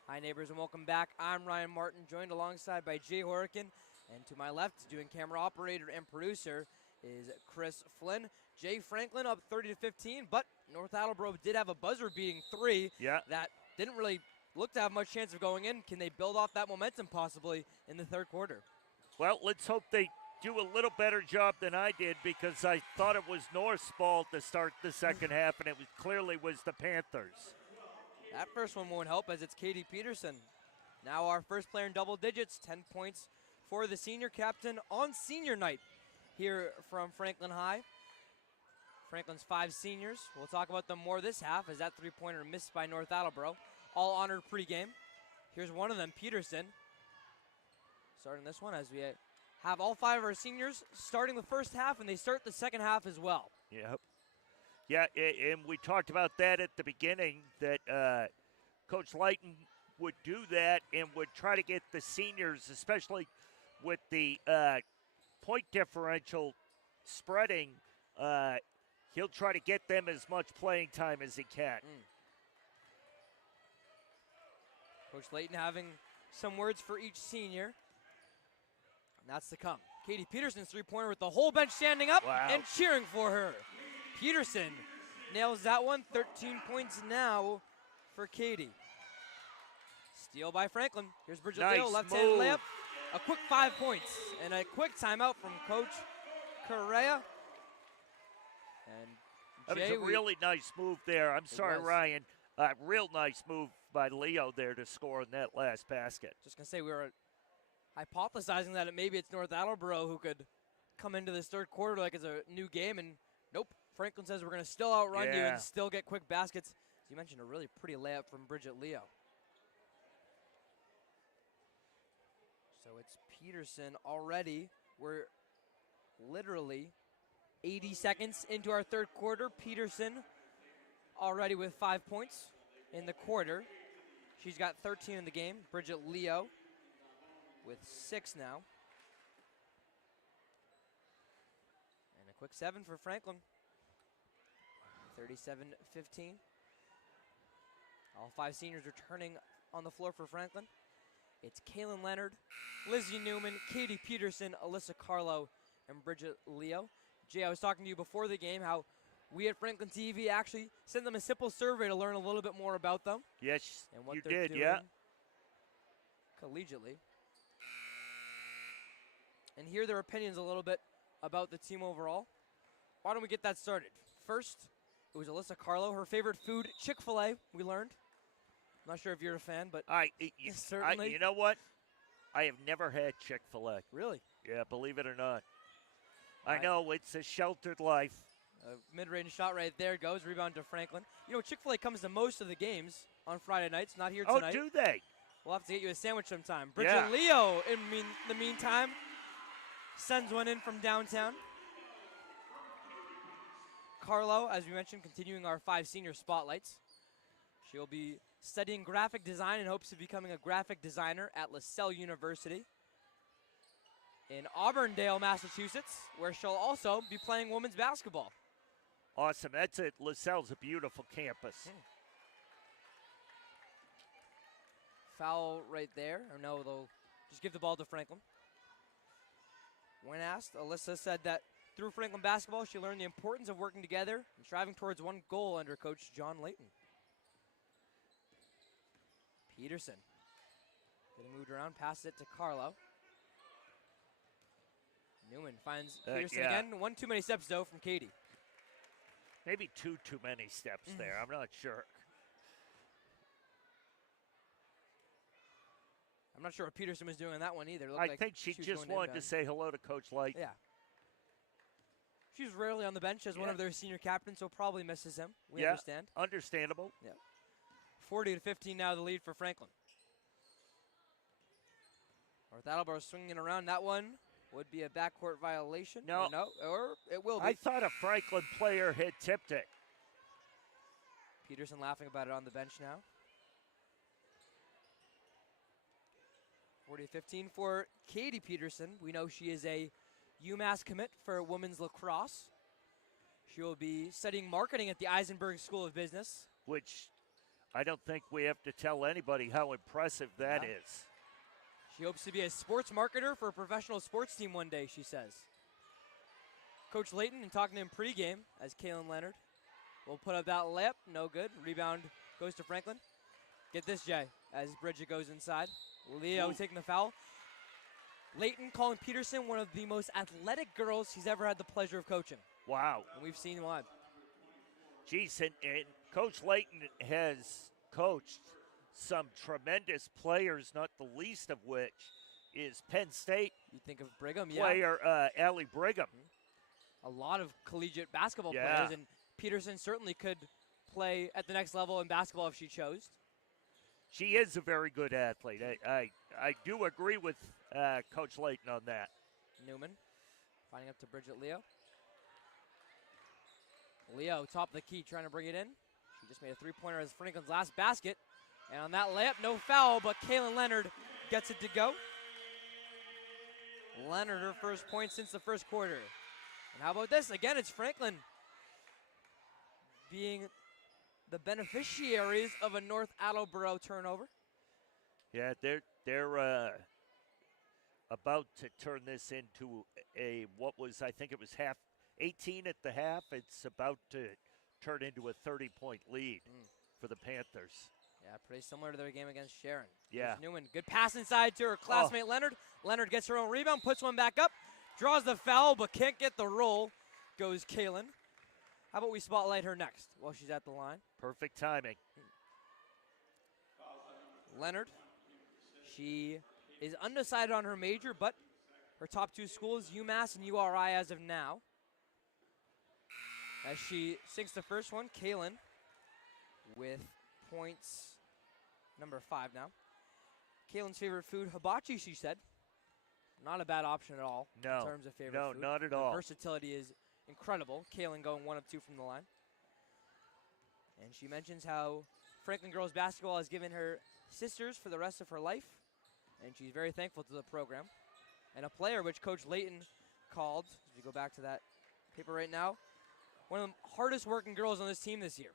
Hi, neighbors, and welcome back. I'm Ryan Martin, joined alongside by Jay Horican, and to my left, doing camera operator and producer, is Chris Flynn. Jay, Franklin up 30-15, but North Attleboro did have a buzzer-beating three that didn't really look to have much chance of going in. Can they build off that momentum possibly in the third quarter? Well, let's hope they do a little better job than I did, because I thought it was North's ball to start the second half, and it clearly was the Panthers. That first one won't help, as it's Katie Peterson. Now our first player in double digits, 10 points for the senior captain on senior night here from Franklin High. Franklin's 5 seniors. We'll talk about them more this half, as that three-pointer missed by North Attleboro. All honored pregame. Here's one of them, Peterson. Starting this one, as we have all 5 of our seniors starting the first half, and they start the second half as well. Yep. Yeah, and we talked about that at the beginning, that Coach Lighton would do that and would try to get the seniors, especially with the point differential spreading, he'll try to get them as much playing time as he can. Coach Layton having some words for each senior. And that's to come. Katie Peterson's three-pointer with the whole bench standing up and cheering for her. Peterson nails that one. 13 points now for Katie. Steal by Franklin. Here's Bridget Leo, left-handed layup. A quick 5 points and a quick timeout from Coach Correa. And that was a really nice move there. I'm sorry, Ryan. Real nice move by Leo there to score in that last basket. Just going to say, we were hypothesizing that maybe it's North Attleboro who could come into this third quarter like it's a new game, and nope. Franklin says we're going to still outrun you and still get quick baskets. As you mentioned, a really pretty layup from Bridget Leo. So it's Peterson already. We're literally 80 seconds into our third quarter. Peterson already with 5 points in the quarter. She's got 13 in the game. Bridget Leo with 6 now. And a quick 7 for Franklin. 37-15. All 5 seniors returning on the floor for Franklin. It's Kaylin Leonard, Lizzie Newman, Katie Peterson, Alyssa Carlo, and Bridget Leo. Jay, I was talking to you before the game how we at Franklin TV actually sent them a simple survey to learn a little bit more about them. Yes, and what you they're did, doing collegiately. And hear their opinions a little bit about the team overall. Why don't we get that started? First, it was Alyssa Carlo. Her favorite food, Chick-fil-A, we learned. I'm not sure if you're a fan, but certainly. You know what? I have never had Chick-fil-A. Really? Yeah, believe it or not. I know, it's a sheltered life. A mid-range shot right there goes. Rebound to Franklin. You know, Chick-fil-A comes to most of the games on Friday nights. Not here tonight. Oh, do they? We'll have to get you a sandwich sometime. Bridget Leo, in the meantime, sends one in from downtown. Carlo, as we mentioned, continuing our 5 senior spotlights. She'll be studying graphic design in hopes of becoming a graphic designer at LaSalle University in Auburndale, Massachusetts, where she'll also be playing women's basketball. Awesome. That's it. LaSalle's a beautiful campus. Foul right there. Or no, they'll just give the ball to Franklin. When asked, Alyssa said that through Franklin basketball, she learned the importance of working together and striving towards one goal under Coach John Layton. Peterson getting moved around, passes it to Carlo. Newman finds Peterson again. One too many steps, though, from Katie. Maybe too many steps there. I'm not sure. I'm not sure what Peterson was doing on that one either. I think she just wanted to say hello to Coach Light. Yeah. She's rarely on the bench as one of their senior captains, so probably misses him. We understand. Understandable. Yeah. 40-15 now the lead for Franklin. North Attleboro swinging around. That one would be a backcourt violation. No, or it will be. I thought a Franklin player had tipped it. Peterson laughing about it on the bench now. 40-15 for Katie Peterson. We know she is a UMass commit for women's lacrosse. She will be studying marketing at the Eisenberg School of Business. Which I don't think we have to tell anybody how impressive that is. She hopes to be a sports marketer for a professional sports team one day, she says. Coach Layton, in talking to him pregame, as Kaylin Leonard will put up that layup. No good. Rebound goes to Franklin. Get this, Jay, as Bridget goes inside. Leo taking the foul. Layton calling Peterson one of the most athletic girls he's ever had the pleasure of coaching. Wow. And we've seen live. Geez, and Coach Layton has coached some tremendous players, not the least of which is Penn State You think of Brigham, player Allie Brigham. A lot of collegiate basketball players, and Peterson certainly could play at the next level in basketball if she chose. She is a very good athlete. I do agree with Coach Layton on that. Newman finding up to Bridget Leo. Leo, top of the key, trying to bring it in. She just made a three-pointer as Franklin's last basket. And on that layup, no foul, but Kaylin Leonard gets it to go. Leonard, her first point since the first quarter. And how about this? Again, it's Franklin being the beneficiaries of a North Attleboro turnover. Yeah, they're about to turn this into I think it was 18 at the half. It's about to turn into a 30-point lead for the Panthers. Yeah, pretty similar to their game against Sharon. Yeah. Here's Newman, good pass inside to her classmate Leonard. Leonard gets her own rebound, puts one back up, draws the foul, but can't get the roll. Goes Kaylin. How about we spotlight her next while she's at the line? Perfect timing. Leonard, she is undecided on her major, but her top two schools, UMass and URI as of now. As she sinks the first one, Kaylin with points number 5 now. Kaylin's favorite food, hibachi, she said. Not a bad option at all in terms of favorite food. No, not at all. Versatility is incredible. Kaylin going 1 of 2 from the line. And she mentions how Franklin girls basketball has given her sisters for the rest of her life, and she's very thankful to the program. And a player which Coach Layton called, as we go back to that paper right now, one of the hardest working girls on this team this year.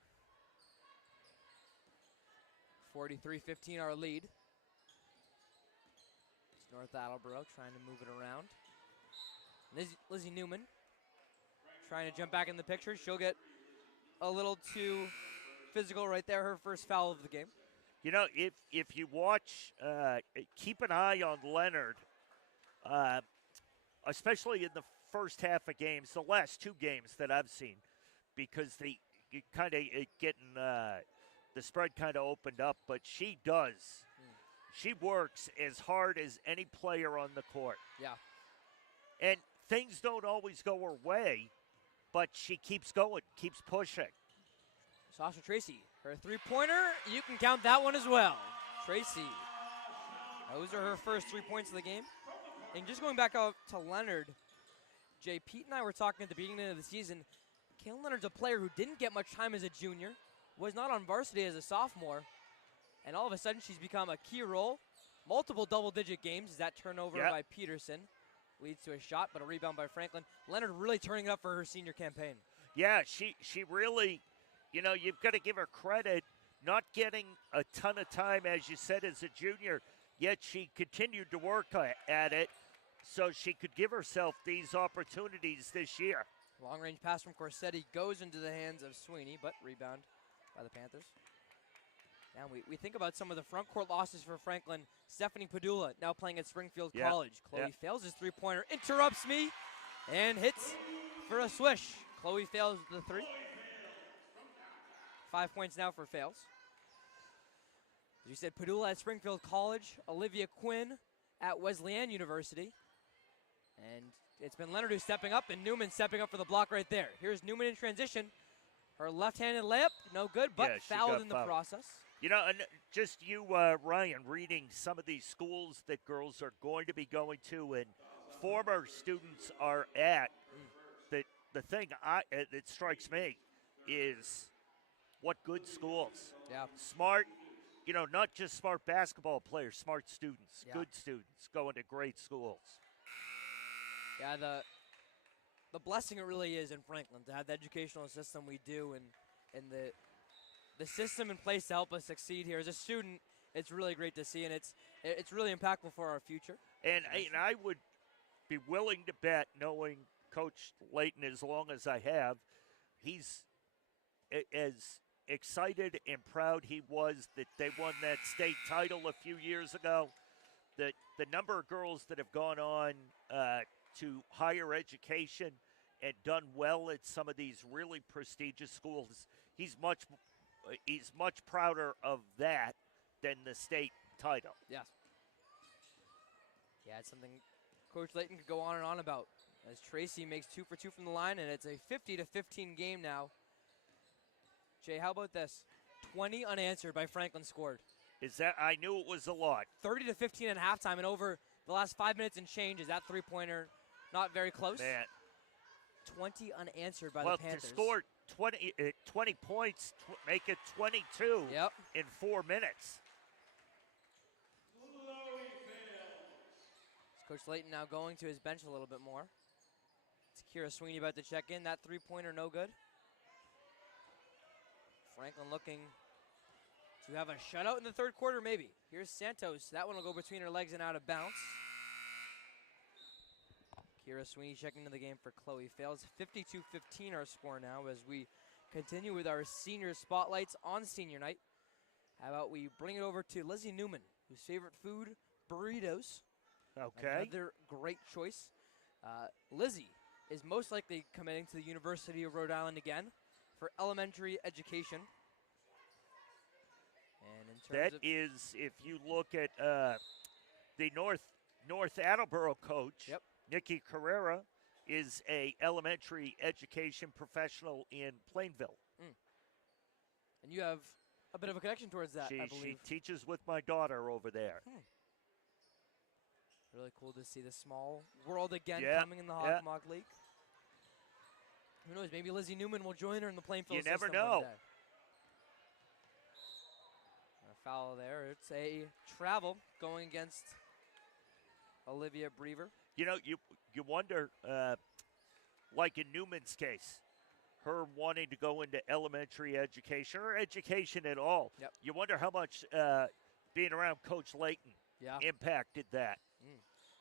43-15 our lead. It's North Attleboro trying to move it around. Lizzie Newman trying to jump back in the picture. She'll get a little too physical right there. Her first foul of the game. You know, if you watch, keep an eye on Leonard, especially in the first half of games, the last 2 games that I've seen, because they kind of getting the spread kind of opened up, but she does. She works as hard as any player on the court. Yeah. And things don't always go her way, but she keeps going, keeps pushing. Sasha Tracy, her three-pointer, you can count that one as well. Tracy, those are her first 3 points of the game. And just going back out to Leonard, Jay, Pete and I were talking at the beginning of the season. Kaylin Leonard's a player who didn't get much time as a junior, was not on varsity as a sophomore, and all of a sudden she's become a key role. Multiple double-digit games as that turnover by Peterson leads to a shot, but a rebound by Franklin. Leonard really turning it up for her senior campaign. Yeah, she really, you know, you've got to give her credit, not getting a ton of time, as you said, as a junior, yet she continued to work at it so she could give herself these opportunities this year. Long-range pass from Corsetti goes into the hands of Sweeney, but rebound by the Panthers. Now we think about some of the front court losses for Franklin. Stephanie Padula now playing at Springfield College. Chloe fails his three-pointer, interrupts me, and hits for a swish. Chloe fails the 3. 5 points now for fails. As you said, Padula at Springfield College, Olivia Quinn at Wesleyan University. And it's been Leonard who's stepping up, and Newman stepping up for the block right there. Here's Newman in transition. Her left-handed layup, no good, but fouled in the process. You know, and just you, Ryan, reading some of these schools that girls are going to be going to and former students are at, the thing that strikes me is what good schools. Yeah. Smart, not just smart basketball players, smart students, Yeah. good students going to great schools. Yeah, the blessing it really is in Franklin to have the educational system we do and the system in place to help us succeed here. As a student, it's really great to see, and it's really impactful for our future. And I would be willing to bet, knowing Coach Layton as long as I have, he's as excited and proud he was that they won that state title a few years ago. The number of girls that have gone on to higher education and done well at some of these really prestigious schools, he's much prouder of that than the state title. Yes. Yeah, it's something Coach Layton could go on and on about. As Tracy makes 2 for 2 from the line, and it's a 50-15 game now. Jay, how about this? 20 unanswered by Franklin scored. I knew it was a lot. 30-15 at halftime, and over the last 5 minutes and change, is that three-pointer not very close? Man. 20 unanswered by the Panthers. To score 20 points, make it 22 in 4 minutes. Coach Layton now going to his bench a little bit more. It's Kira Sweeney about to check in. That three-pointer no good. Franklin looking to have a shutout in the third quarter, maybe. Here's Santos. That one will go between her legs and out of bounds. Kira Sweeney checking into the game for Chloe Fails. 52-15 our score now as we continue with our senior spotlights on senior night. How about we bring it over to Lizzie Newman, whose favorite food, burritos. Okay. Another great choice. Lizzie is most likely committing to the University of Rhode Island again for elementary education. And in terms that is, if you look at the North Attleboro coach, Nikki Carrera, is a elementary education professional in Plainville. And you have a bit of a connection towards that, I believe. She teaches with my daughter over there. Really cool to see the small world again coming in the Hockomock League. Who knows? Maybe Lizzie Newman will join her in the Plainfield system. You never know. One day. A foul there. It's a travel going against Olivia Brever. You wonder, like in Newman's case, her wanting to go into elementary education or education at all. You wonder how much being around Coach Layton impacted that.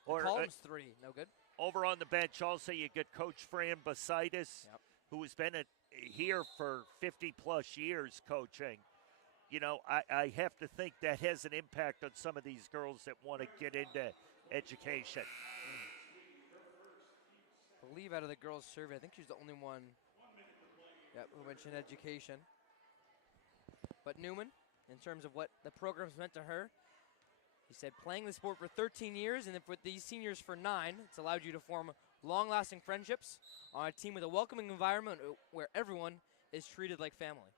Or Columns 3, no good. Over on the bench also you get Coach Fran Basitis, who has been here for 50-plus years coaching. I have to think that has an impact on some of these girls that want to get into education. I believe out of the girls' survey, I think she's the only one who mentioned education. But Newman, in terms of what the program's meant to her, he said playing the sport for 13 years and then with these seniors for 9, it's allowed you to form long-lasting friendships on a team with a welcoming environment where everyone is treated like family.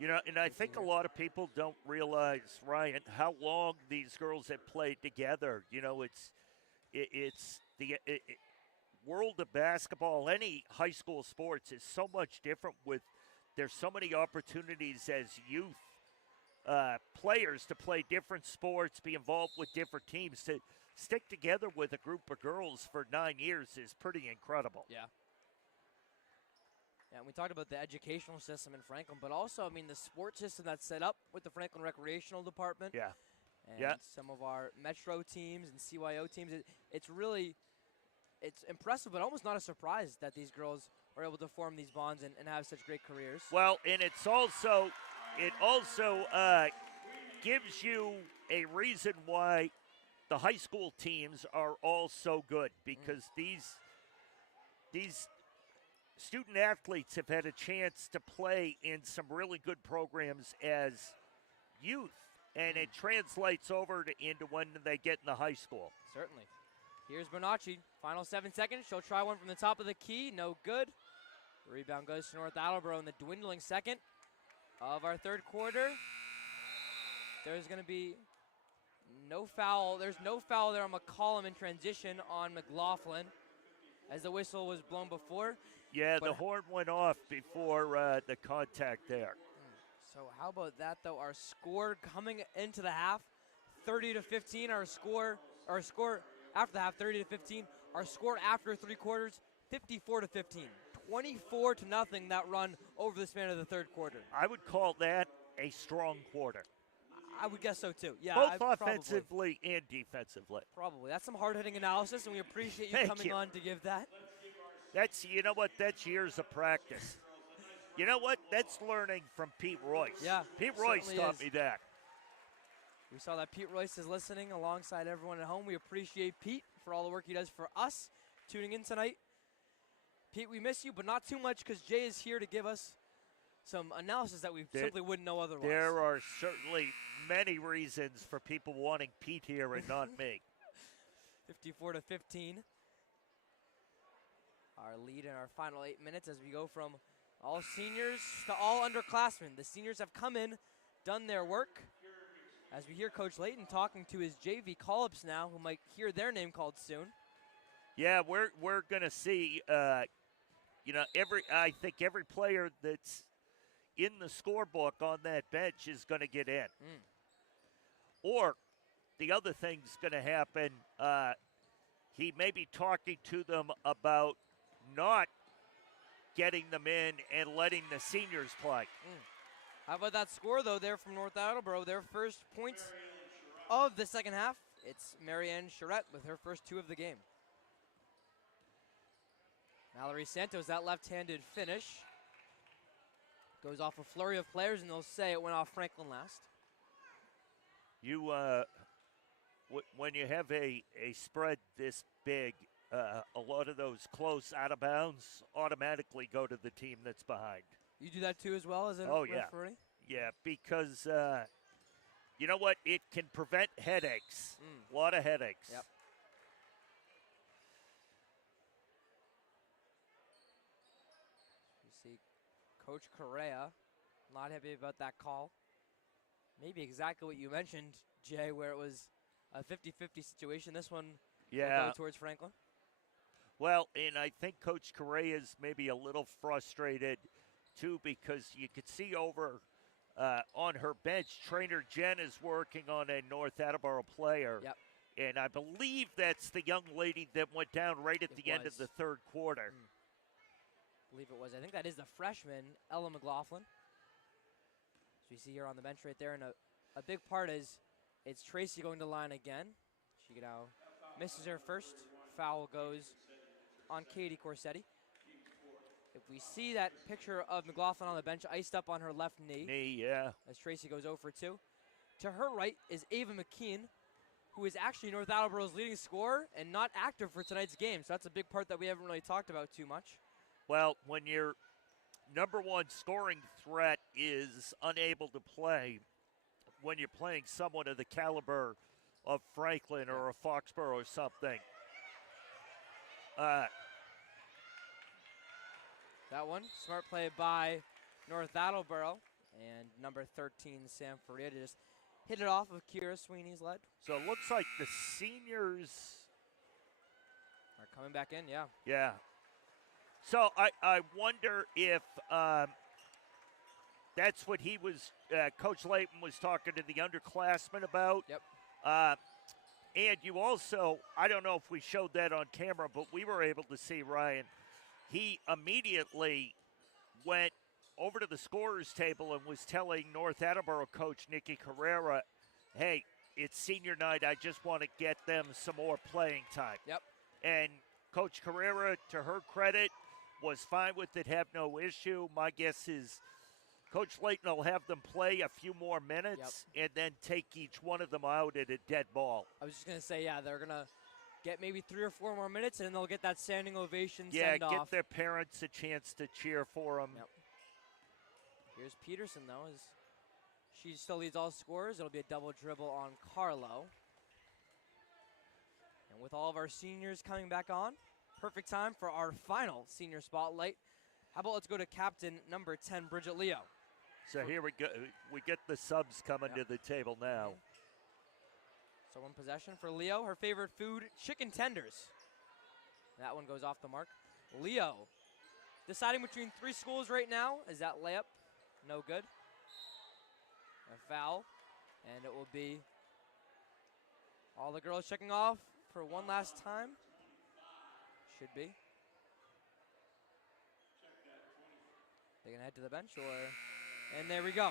And I think a lot of people don't realize, Ryan, how long these girls have played together. It's the world of basketball, any high school sports is so much different there's so many opportunities as youth players to play different sports, be involved with different teams. To stick together with a group of girls for 9 years is pretty incredible. Yeah, and we talked about the educational system in Franklin, but also, the sports system that's set up with the Franklin Recreational Department. And some of our Metro teams and CYO teams. It's impressive, but almost not a surprise that these girls are able to form these bonds and have such great careers. Well, and it also gives you a reason why the high school teams are all so good, because these student athletes have had a chance to play in some really good programs as youth, and it translates over into when they get in the high school. Certainly. Here's Bonacci. Final 7 seconds. She'll try one from the top of the key. No good. The rebound goes to North Attleboro in the dwindling second of our third quarter. There's going to be no foul. There's no foul there on McCollum in transition on McLaughlin as the whistle was blown before. Yeah, the horn went off before the contact there. So how about that, though? Our score coming into the half, 30-15. Our score after the half, 30-15. Our score after 3 quarters, 54-15. 24-0 that run over the span of the third quarter. I would call that a strong quarter. I would guess so, too. Yeah, both offensively and defensively. Probably. That's some hard-hitting analysis, and we appreciate you coming on to give that. You know what? That's years of practice. You know what? That's learning from Pete Royce. Yeah, Pete Royce taught me that. We saw that Pete Royce is listening alongside everyone at home. We appreciate Pete for all the work he does for us tuning in tonight. Pete, we miss you, but not too much because Jay is here to give us some analysis that we simply wouldn't know otherwise. There are certainly many reasons for people wanting Pete here and not me. 54-15. Our lead in our final 8 minutes as we go from all seniors to all underclassmen. The seniors have come in, done their work. As we hear Coach Layton talking to his JV call-ups now, who might hear their name called soon. Yeah, we're going to see, I think every player that's in the scorebook on that bench is going to get in. Or the other thing's going to happen, he may be talking to them about not getting them in and letting the seniors play. How about that score, though, there from North Attleboro? Their first points of the second half. It's Marianne Charette with her first 2 of the game. Mallory Santos, that left-handed finish. Goes off a flurry of players, and they'll say it went off Franklin last. When you have a spread this big, a lot of those close out of bounds automatically go to the team that's behind. You do that too as well as a referee? Yeah, because you know what? It can prevent headaches. A lot of headaches. Yep. You see Coach Correa not happy about that call. Maybe exactly what you mentioned, Jay, where it was a 50-50 situation. This one will go towards Franklin. Well, and I think Coach Correa is maybe a little frustrated too, because you could see over on her bench, trainer Jen is working on a North Attleboro player. Yep. And I believe that's the young lady that went down right at the end of the third quarter. I believe it was. I think that is the freshman, Ella McLaughlin. So you see her on the bench right there. And a big part is it's Tracy going to line again. She now misses her first. Foul goes on Katie Corsetti. If we see that picture of McLaughlin on the bench, iced up on her left knee. As Tracy goes 0 for 2. To her right is Ava McKeon, who is actually North Attleboro's leading scorer and not active for tonight's game. So that's a big part that we haven't really talked about too much. Well, when your number one scoring threat is unable to play, when you're playing someone of the caliber of Franklin or a Foxborough or something. That one, smart play by North Attleboro. And number 13, Sam Faria, just hit it off of Kira Sweeney's lead. So it looks like the seniors are coming back in, Yeah. So I wonder if that's what he was, Coach Layton was talking to the underclassmen about. Yep. And you also, I don't know if we showed that on camera, but we were able to see Ryan. He immediately went over to the scorer's table and was telling North Attleboro coach Nikki Carrera, hey, it's senior night. I just want to get them some more playing time. Yep. And Coach Carrera, to her credit, was fine with it, have no issue. My guess is Coach Layton will have them play a few more minutes and then take each one of them out at a dead ball. I was just going to say, they're going to get maybe 3 or 4 more minutes, and then they'll get that standing ovation send-off. Get their parents a chance to cheer for them. Yep. Here's Peterson, though, as she still leads all scorers. It'll be a double dribble on Carlo. And with all of our seniors coming back on, perfect time for our final senior spotlight. How about let's go to captain number 10, Bridget Leo. So here we go. We get the subs coming to the table now. So one possession for Leo. Her favorite food, chicken tenders. That one goes off the mark. Leo deciding between 3 schools right now. Is that layup? No good. A foul, and it will be all the girls checking off for one last time. Should be. They're going to head to the bench, and there we go.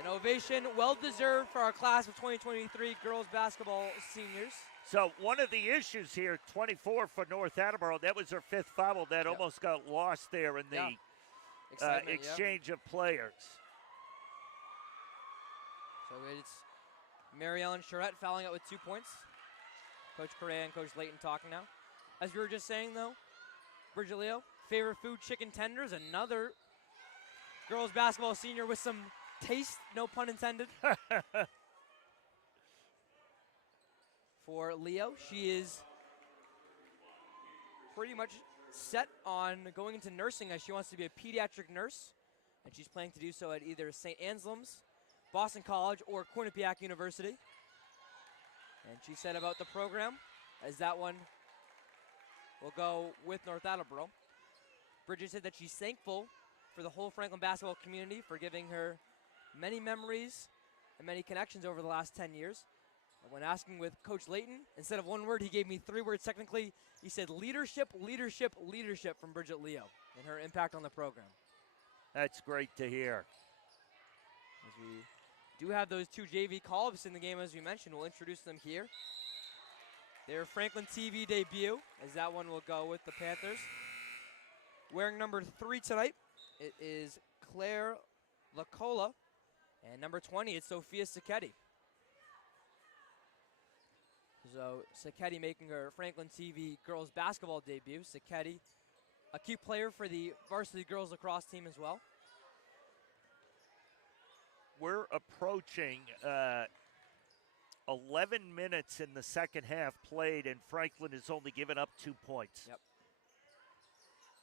An ovation, well-deserved for our class of 2023 girls basketball seniors. So one of the issues here, 24 for North Attleboro, that was her 5th foul. That almost got lost there in the exchange of players. So it's Mary Ellen Charette fouling out with 2 points. Coach Correa and Coach Layton talking now. As we were just saying, though, Bridget Leo, favorite food, chicken tenders. Another girls basketball senior with some taste, no pun intended. For Leo, she is pretty much set on going into nursing as she wants to be a pediatric nurse, and she's planning to do so at either St. Anselm's, Boston College, or Quinnipiac University. And she said about the program, as that one will go with North Attleboro. Bridget said that she's thankful for the whole Franklin basketball community for giving her many memories and many connections over the last 10 years. And when asking with Coach Layton, instead of one word, he gave me 3 words technically. He said leadership, leadership, leadership from Bridget Leo and her impact on the program. That's great to hear. As we do have those 2 JV call-ups in the game, as we mentioned. We'll introduce them here. Their Franklin TV debut, as that one will go with the Panthers. Wearing number 3 tonight, it is Claire Lacola. And number 20, it's Sophia Sacchetti. So Sacchetti making her Franklin TV girls basketball debut. Sacchetti, a key player for the varsity girls lacrosse team as well. We're approaching 11 minutes in the second half played, and Franklin has only given up 2 points. Yep.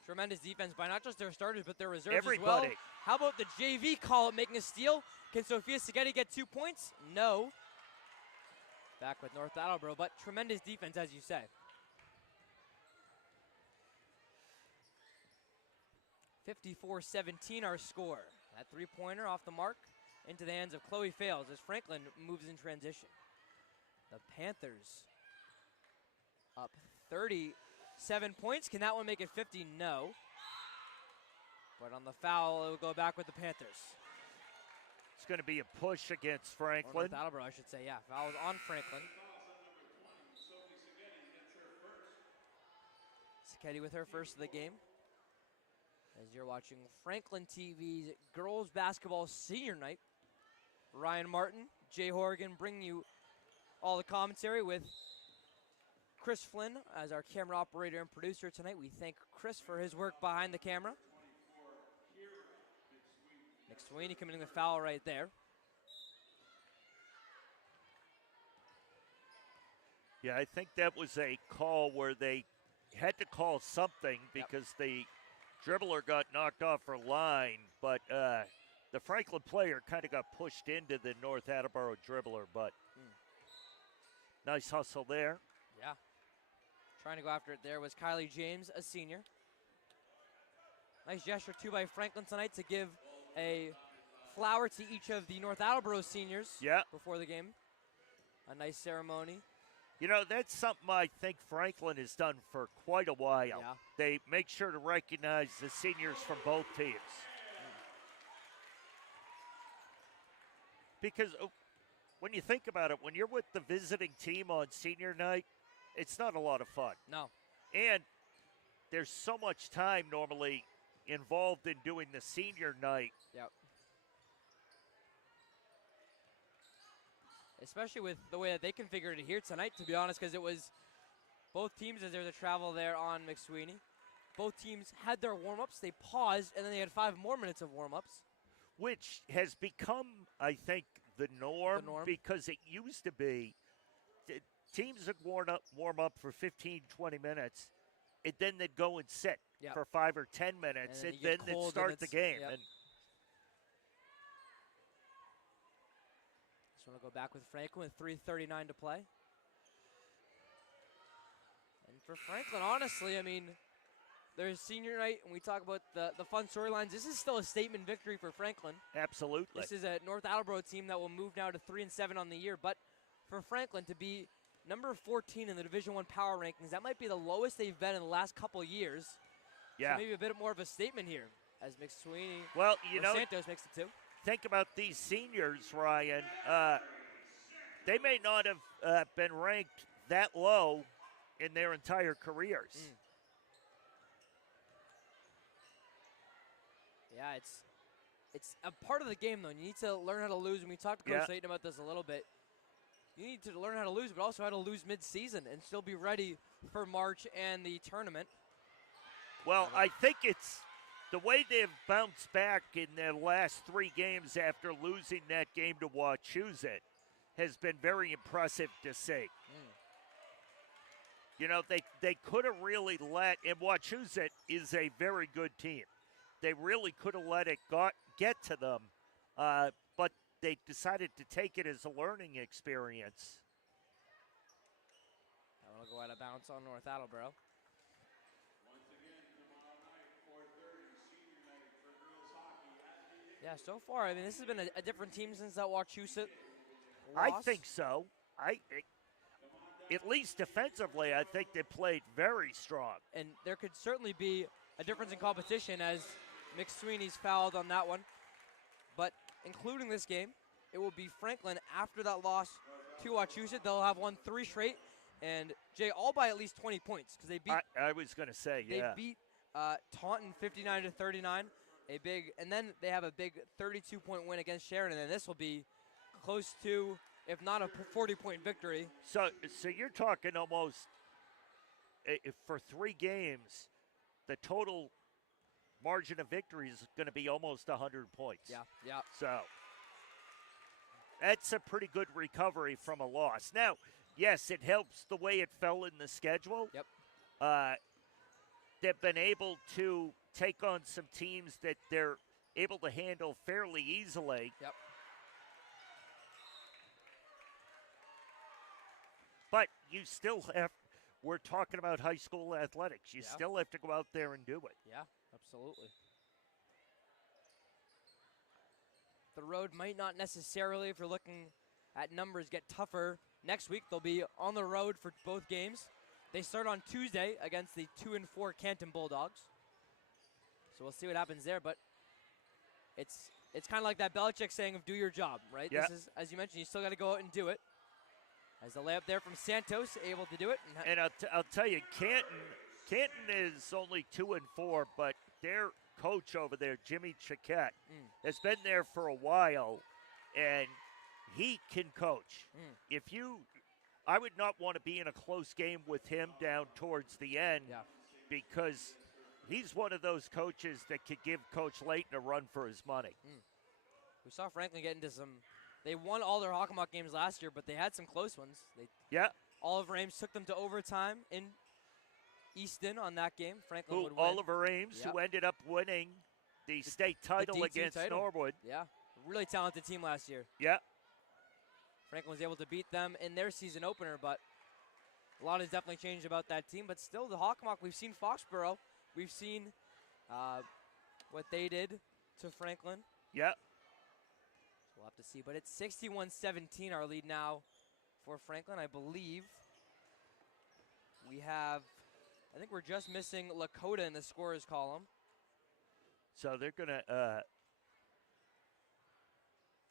Tremendous defense by not just their starters, but their reserves Everybody. as well. How about the JV call-up making a steal? Can Sophia Sacchetti get 2 points? No. Back with North Attleboro, but tremendous defense, as you say. 54-17 our score. That 3-pointer off the mark into the hands of Chloe Fales as Franklin moves in transition. The Panthers up 37 points. Can that one make it 50? No. But on the foul, it will go back with the Panthers. It's going to be a push against Franklin. Or North Attleboro, I should say, yeah. Foul is on Franklin. Sacchetti with her first of the game. As you're watching Franklin TV's Girls Basketball Senior Night. Ryan Martin, Jay Horgan bringing you all the commentary with Chris Flynn as our camera operator and producer tonight. We thank Chris for his work behind the camera. McSweeney committing the foul right there. Yeah, I think that was a call where they had to call something because the dribbler got knocked off her line, but the Franklin player kind of got pushed into the North Attleboro dribbler, but nice hustle there. Yeah. Trying to go after it there was Kylie James, a senior. Nice gesture, too, by Franklin tonight to give a flower to each of the North Attleboro seniors before the game. A nice ceremony. You know, that's something I think Franklin has done for quite a while. Yeah. They make sure to recognize the seniors from both teams. Because when you think about it, when you're with the visiting team on senior night, it's not a lot of fun. No. And there's so much time normally involved in doing the senior night. Yep. Especially with the way that they configured it here tonight, to be honest, because it was both teams, as there was a travel there on McSweeney. Both teams had their warm-ups, they paused, and then they had 5 more minutes of warm-ups. Which has become, I think, the norm. Because it used to be teams would warm up for 15, 20 minutes, and then they'd go and sit for 5 or 10 minutes, and then they'd start the game. Yep. Just want to go back with Franklin with 3:39 to play. And for Franklin, honestly, I mean, there's senior night, and we talk about the fun storylines. This is still a statement victory for Franklin. Absolutely. This is a North Attleboro team that will move now to 3-7 on the year. But for Franklin to be number 14 in the Division I power rankings, that might be the lowest they've been in the last couple years. Yeah. So maybe a bit more of a statement here as McSweeney Santos makes it too. Think about these seniors, Ryan. They may not have been ranked that low in their entire careers. Yeah, it's a part of the game, though. You need to learn how to lose. And we talked to Coach Layton about this a little bit. You need to learn how to lose, but also how to lose mid-season and still be ready for March and the tournament. Well, I think it's the way they've bounced back in their last 3 games after losing that game to Wachusett has been very impressive to see. You know, they could have really and Wachusett is a very good team. They really could have let it get to them, but they decided to take it as a learning experience. I want to go out of bounds on North Attleboro. Yeah, so far, I mean, this has been a different team since that Wachusett loss. I think so. At least defensively, I think they played very strong. And there could certainly be a difference in competition as McSweeney's fouled on that one. But including this game, it will be Franklin after that loss to Wachusett. They'll have won 3 straight. And, Jay, all by at least 20 points because they beat. I was going to say, They beat Taunton 59-39. And then they have a big 32-point win against Sharon, and then this will be close to, if not a 40-point victory. So you're talking almost for 3 games, the total margin of victory is going to be almost 100 points. Yeah. So that's a pretty good recovery from a loss. Now, yes, it helps the way it fell in the schedule. Yep. They've been able to take on some teams that they're able to handle fairly easily. Yep. But you still have, we're talking about high school athletics. You still have to go out there and do it. Yeah, absolutely. The road might not necessarily, if you're looking at numbers, get tougher. Next week, they'll be on the road for both games. They start on Tuesday against the 2-4 Canton Bulldogs. So we'll see what happens there, but it's kind of like that Belichick saying of do your job, right? Yeah. This is, as you mentioned, you still got to go out and do it. As the layup there from Santos, able to do it. And I'll tell you, Canton is only 2-4, but their coach over there, Jimmy Chiquette, has been there for a while, and he can coach. I would not want to be in a close game with him down towards the end because he's one of those coaches that could give Coach Layton a run for his money. We saw Franklin get into some. They won all their Hockomock games last year, but they had some close ones. Oliver Ames took them to overtime in Easton on that game. Franklin would win. Oliver Ames, who ended up winning the state title against Norwood. Yeah, really talented team last year. Yeah. Franklin was able to beat them in their season opener, but a lot has definitely changed about that team. But still, the Hockomock, we've seen Foxborough. We've seen what they did to Franklin. Yeah. We'll have to see. But it's 61-17, our lead now for Franklin. I believe I think we're just missing Lakota in the scorers column. So they're going to,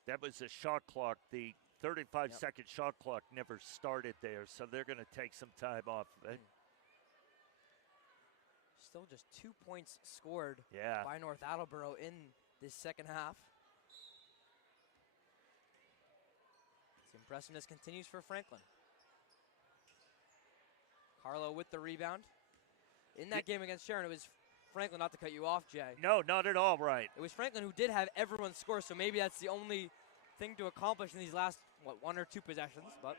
that was a shot clock. The 35-second shot clock never started there, so they're going to take some time off of it. Still just 2 points scored by North Attleboro in this second half. The impressiveness continues for Franklin. Carlo with the rebound. In that game against Sharon, it was Franklin, not to cut you off, Jay. No, not at all, right. It was Franklin who did have everyone score, so maybe that's the only thing to accomplish in these last, 1 or 2 possessions. But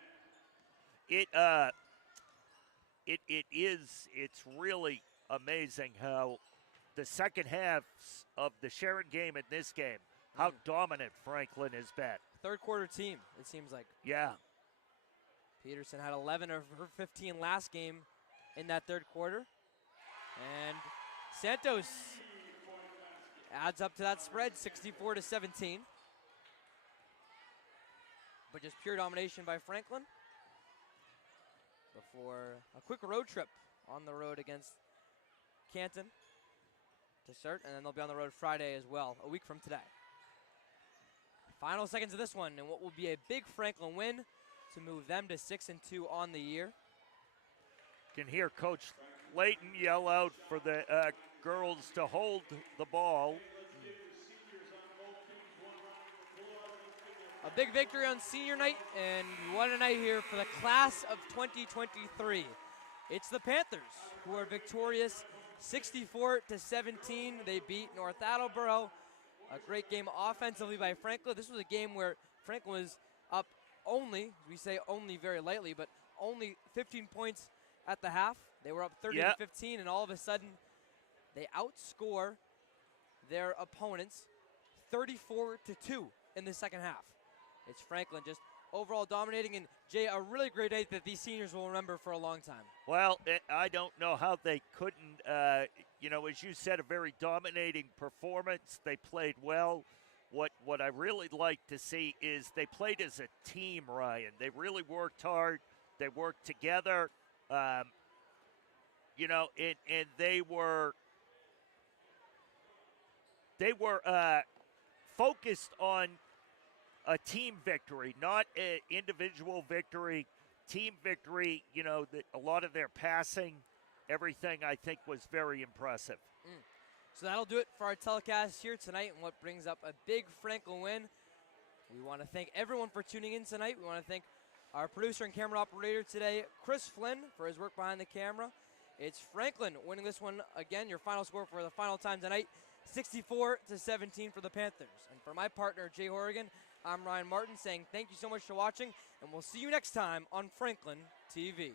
it's really amazing how the second half of the Sharon game and this game, how dominant Franklin has been. Third quarter team, it seems like. Yeah. Peterson had 11 of her 15 last game in that third quarter. And Santos adds up to that spread, 64-17. But just pure domination by Franklin before a quick road trip on the road against Canton to start, and then they'll be on the road Friday as well, a week from today. Final seconds of this one, and what will be a big Franklin win to move them to 6-2 on the year. You can hear Coach Layton yell out for the girls to hold the ball. A big victory on senior night, and what a night here for the class of 2023. It's the Panthers who are victorious 64-17. They beat North Attleboro. A great game offensively by Franklin. This was a game where Franklin was up only, we say only very lightly, but only 15 points at the half. They were up 30-15, and all of a sudden they outscore their opponents 34-2 in the second half. It's Franklin just overall dominating, and Jay, a really great night that these seniors will remember for a long time. Well, I don't know how they couldn't, as you said, a very dominating performance. They played well. What I really like to see is they played as a team, Ryan. They really worked hard. They worked together, and they were focused on a team victory, not an individual victory. Team victory, a lot of their passing, everything I think was very impressive. So that'll do it for our telecast here tonight, and what brings up a big Franklin win. We want to thank everyone for tuning in tonight. We want to thank our producer and camera operator today, Chris Flynn, for his work behind the camera. It's Franklin winning this one again. Your final score for the final time tonight, 64-17 for the Panthers. And for my partner, Jay Horrigan, I'm Ryan Martin saying thank you so much for watching, and we'll see you next time on Franklin TV.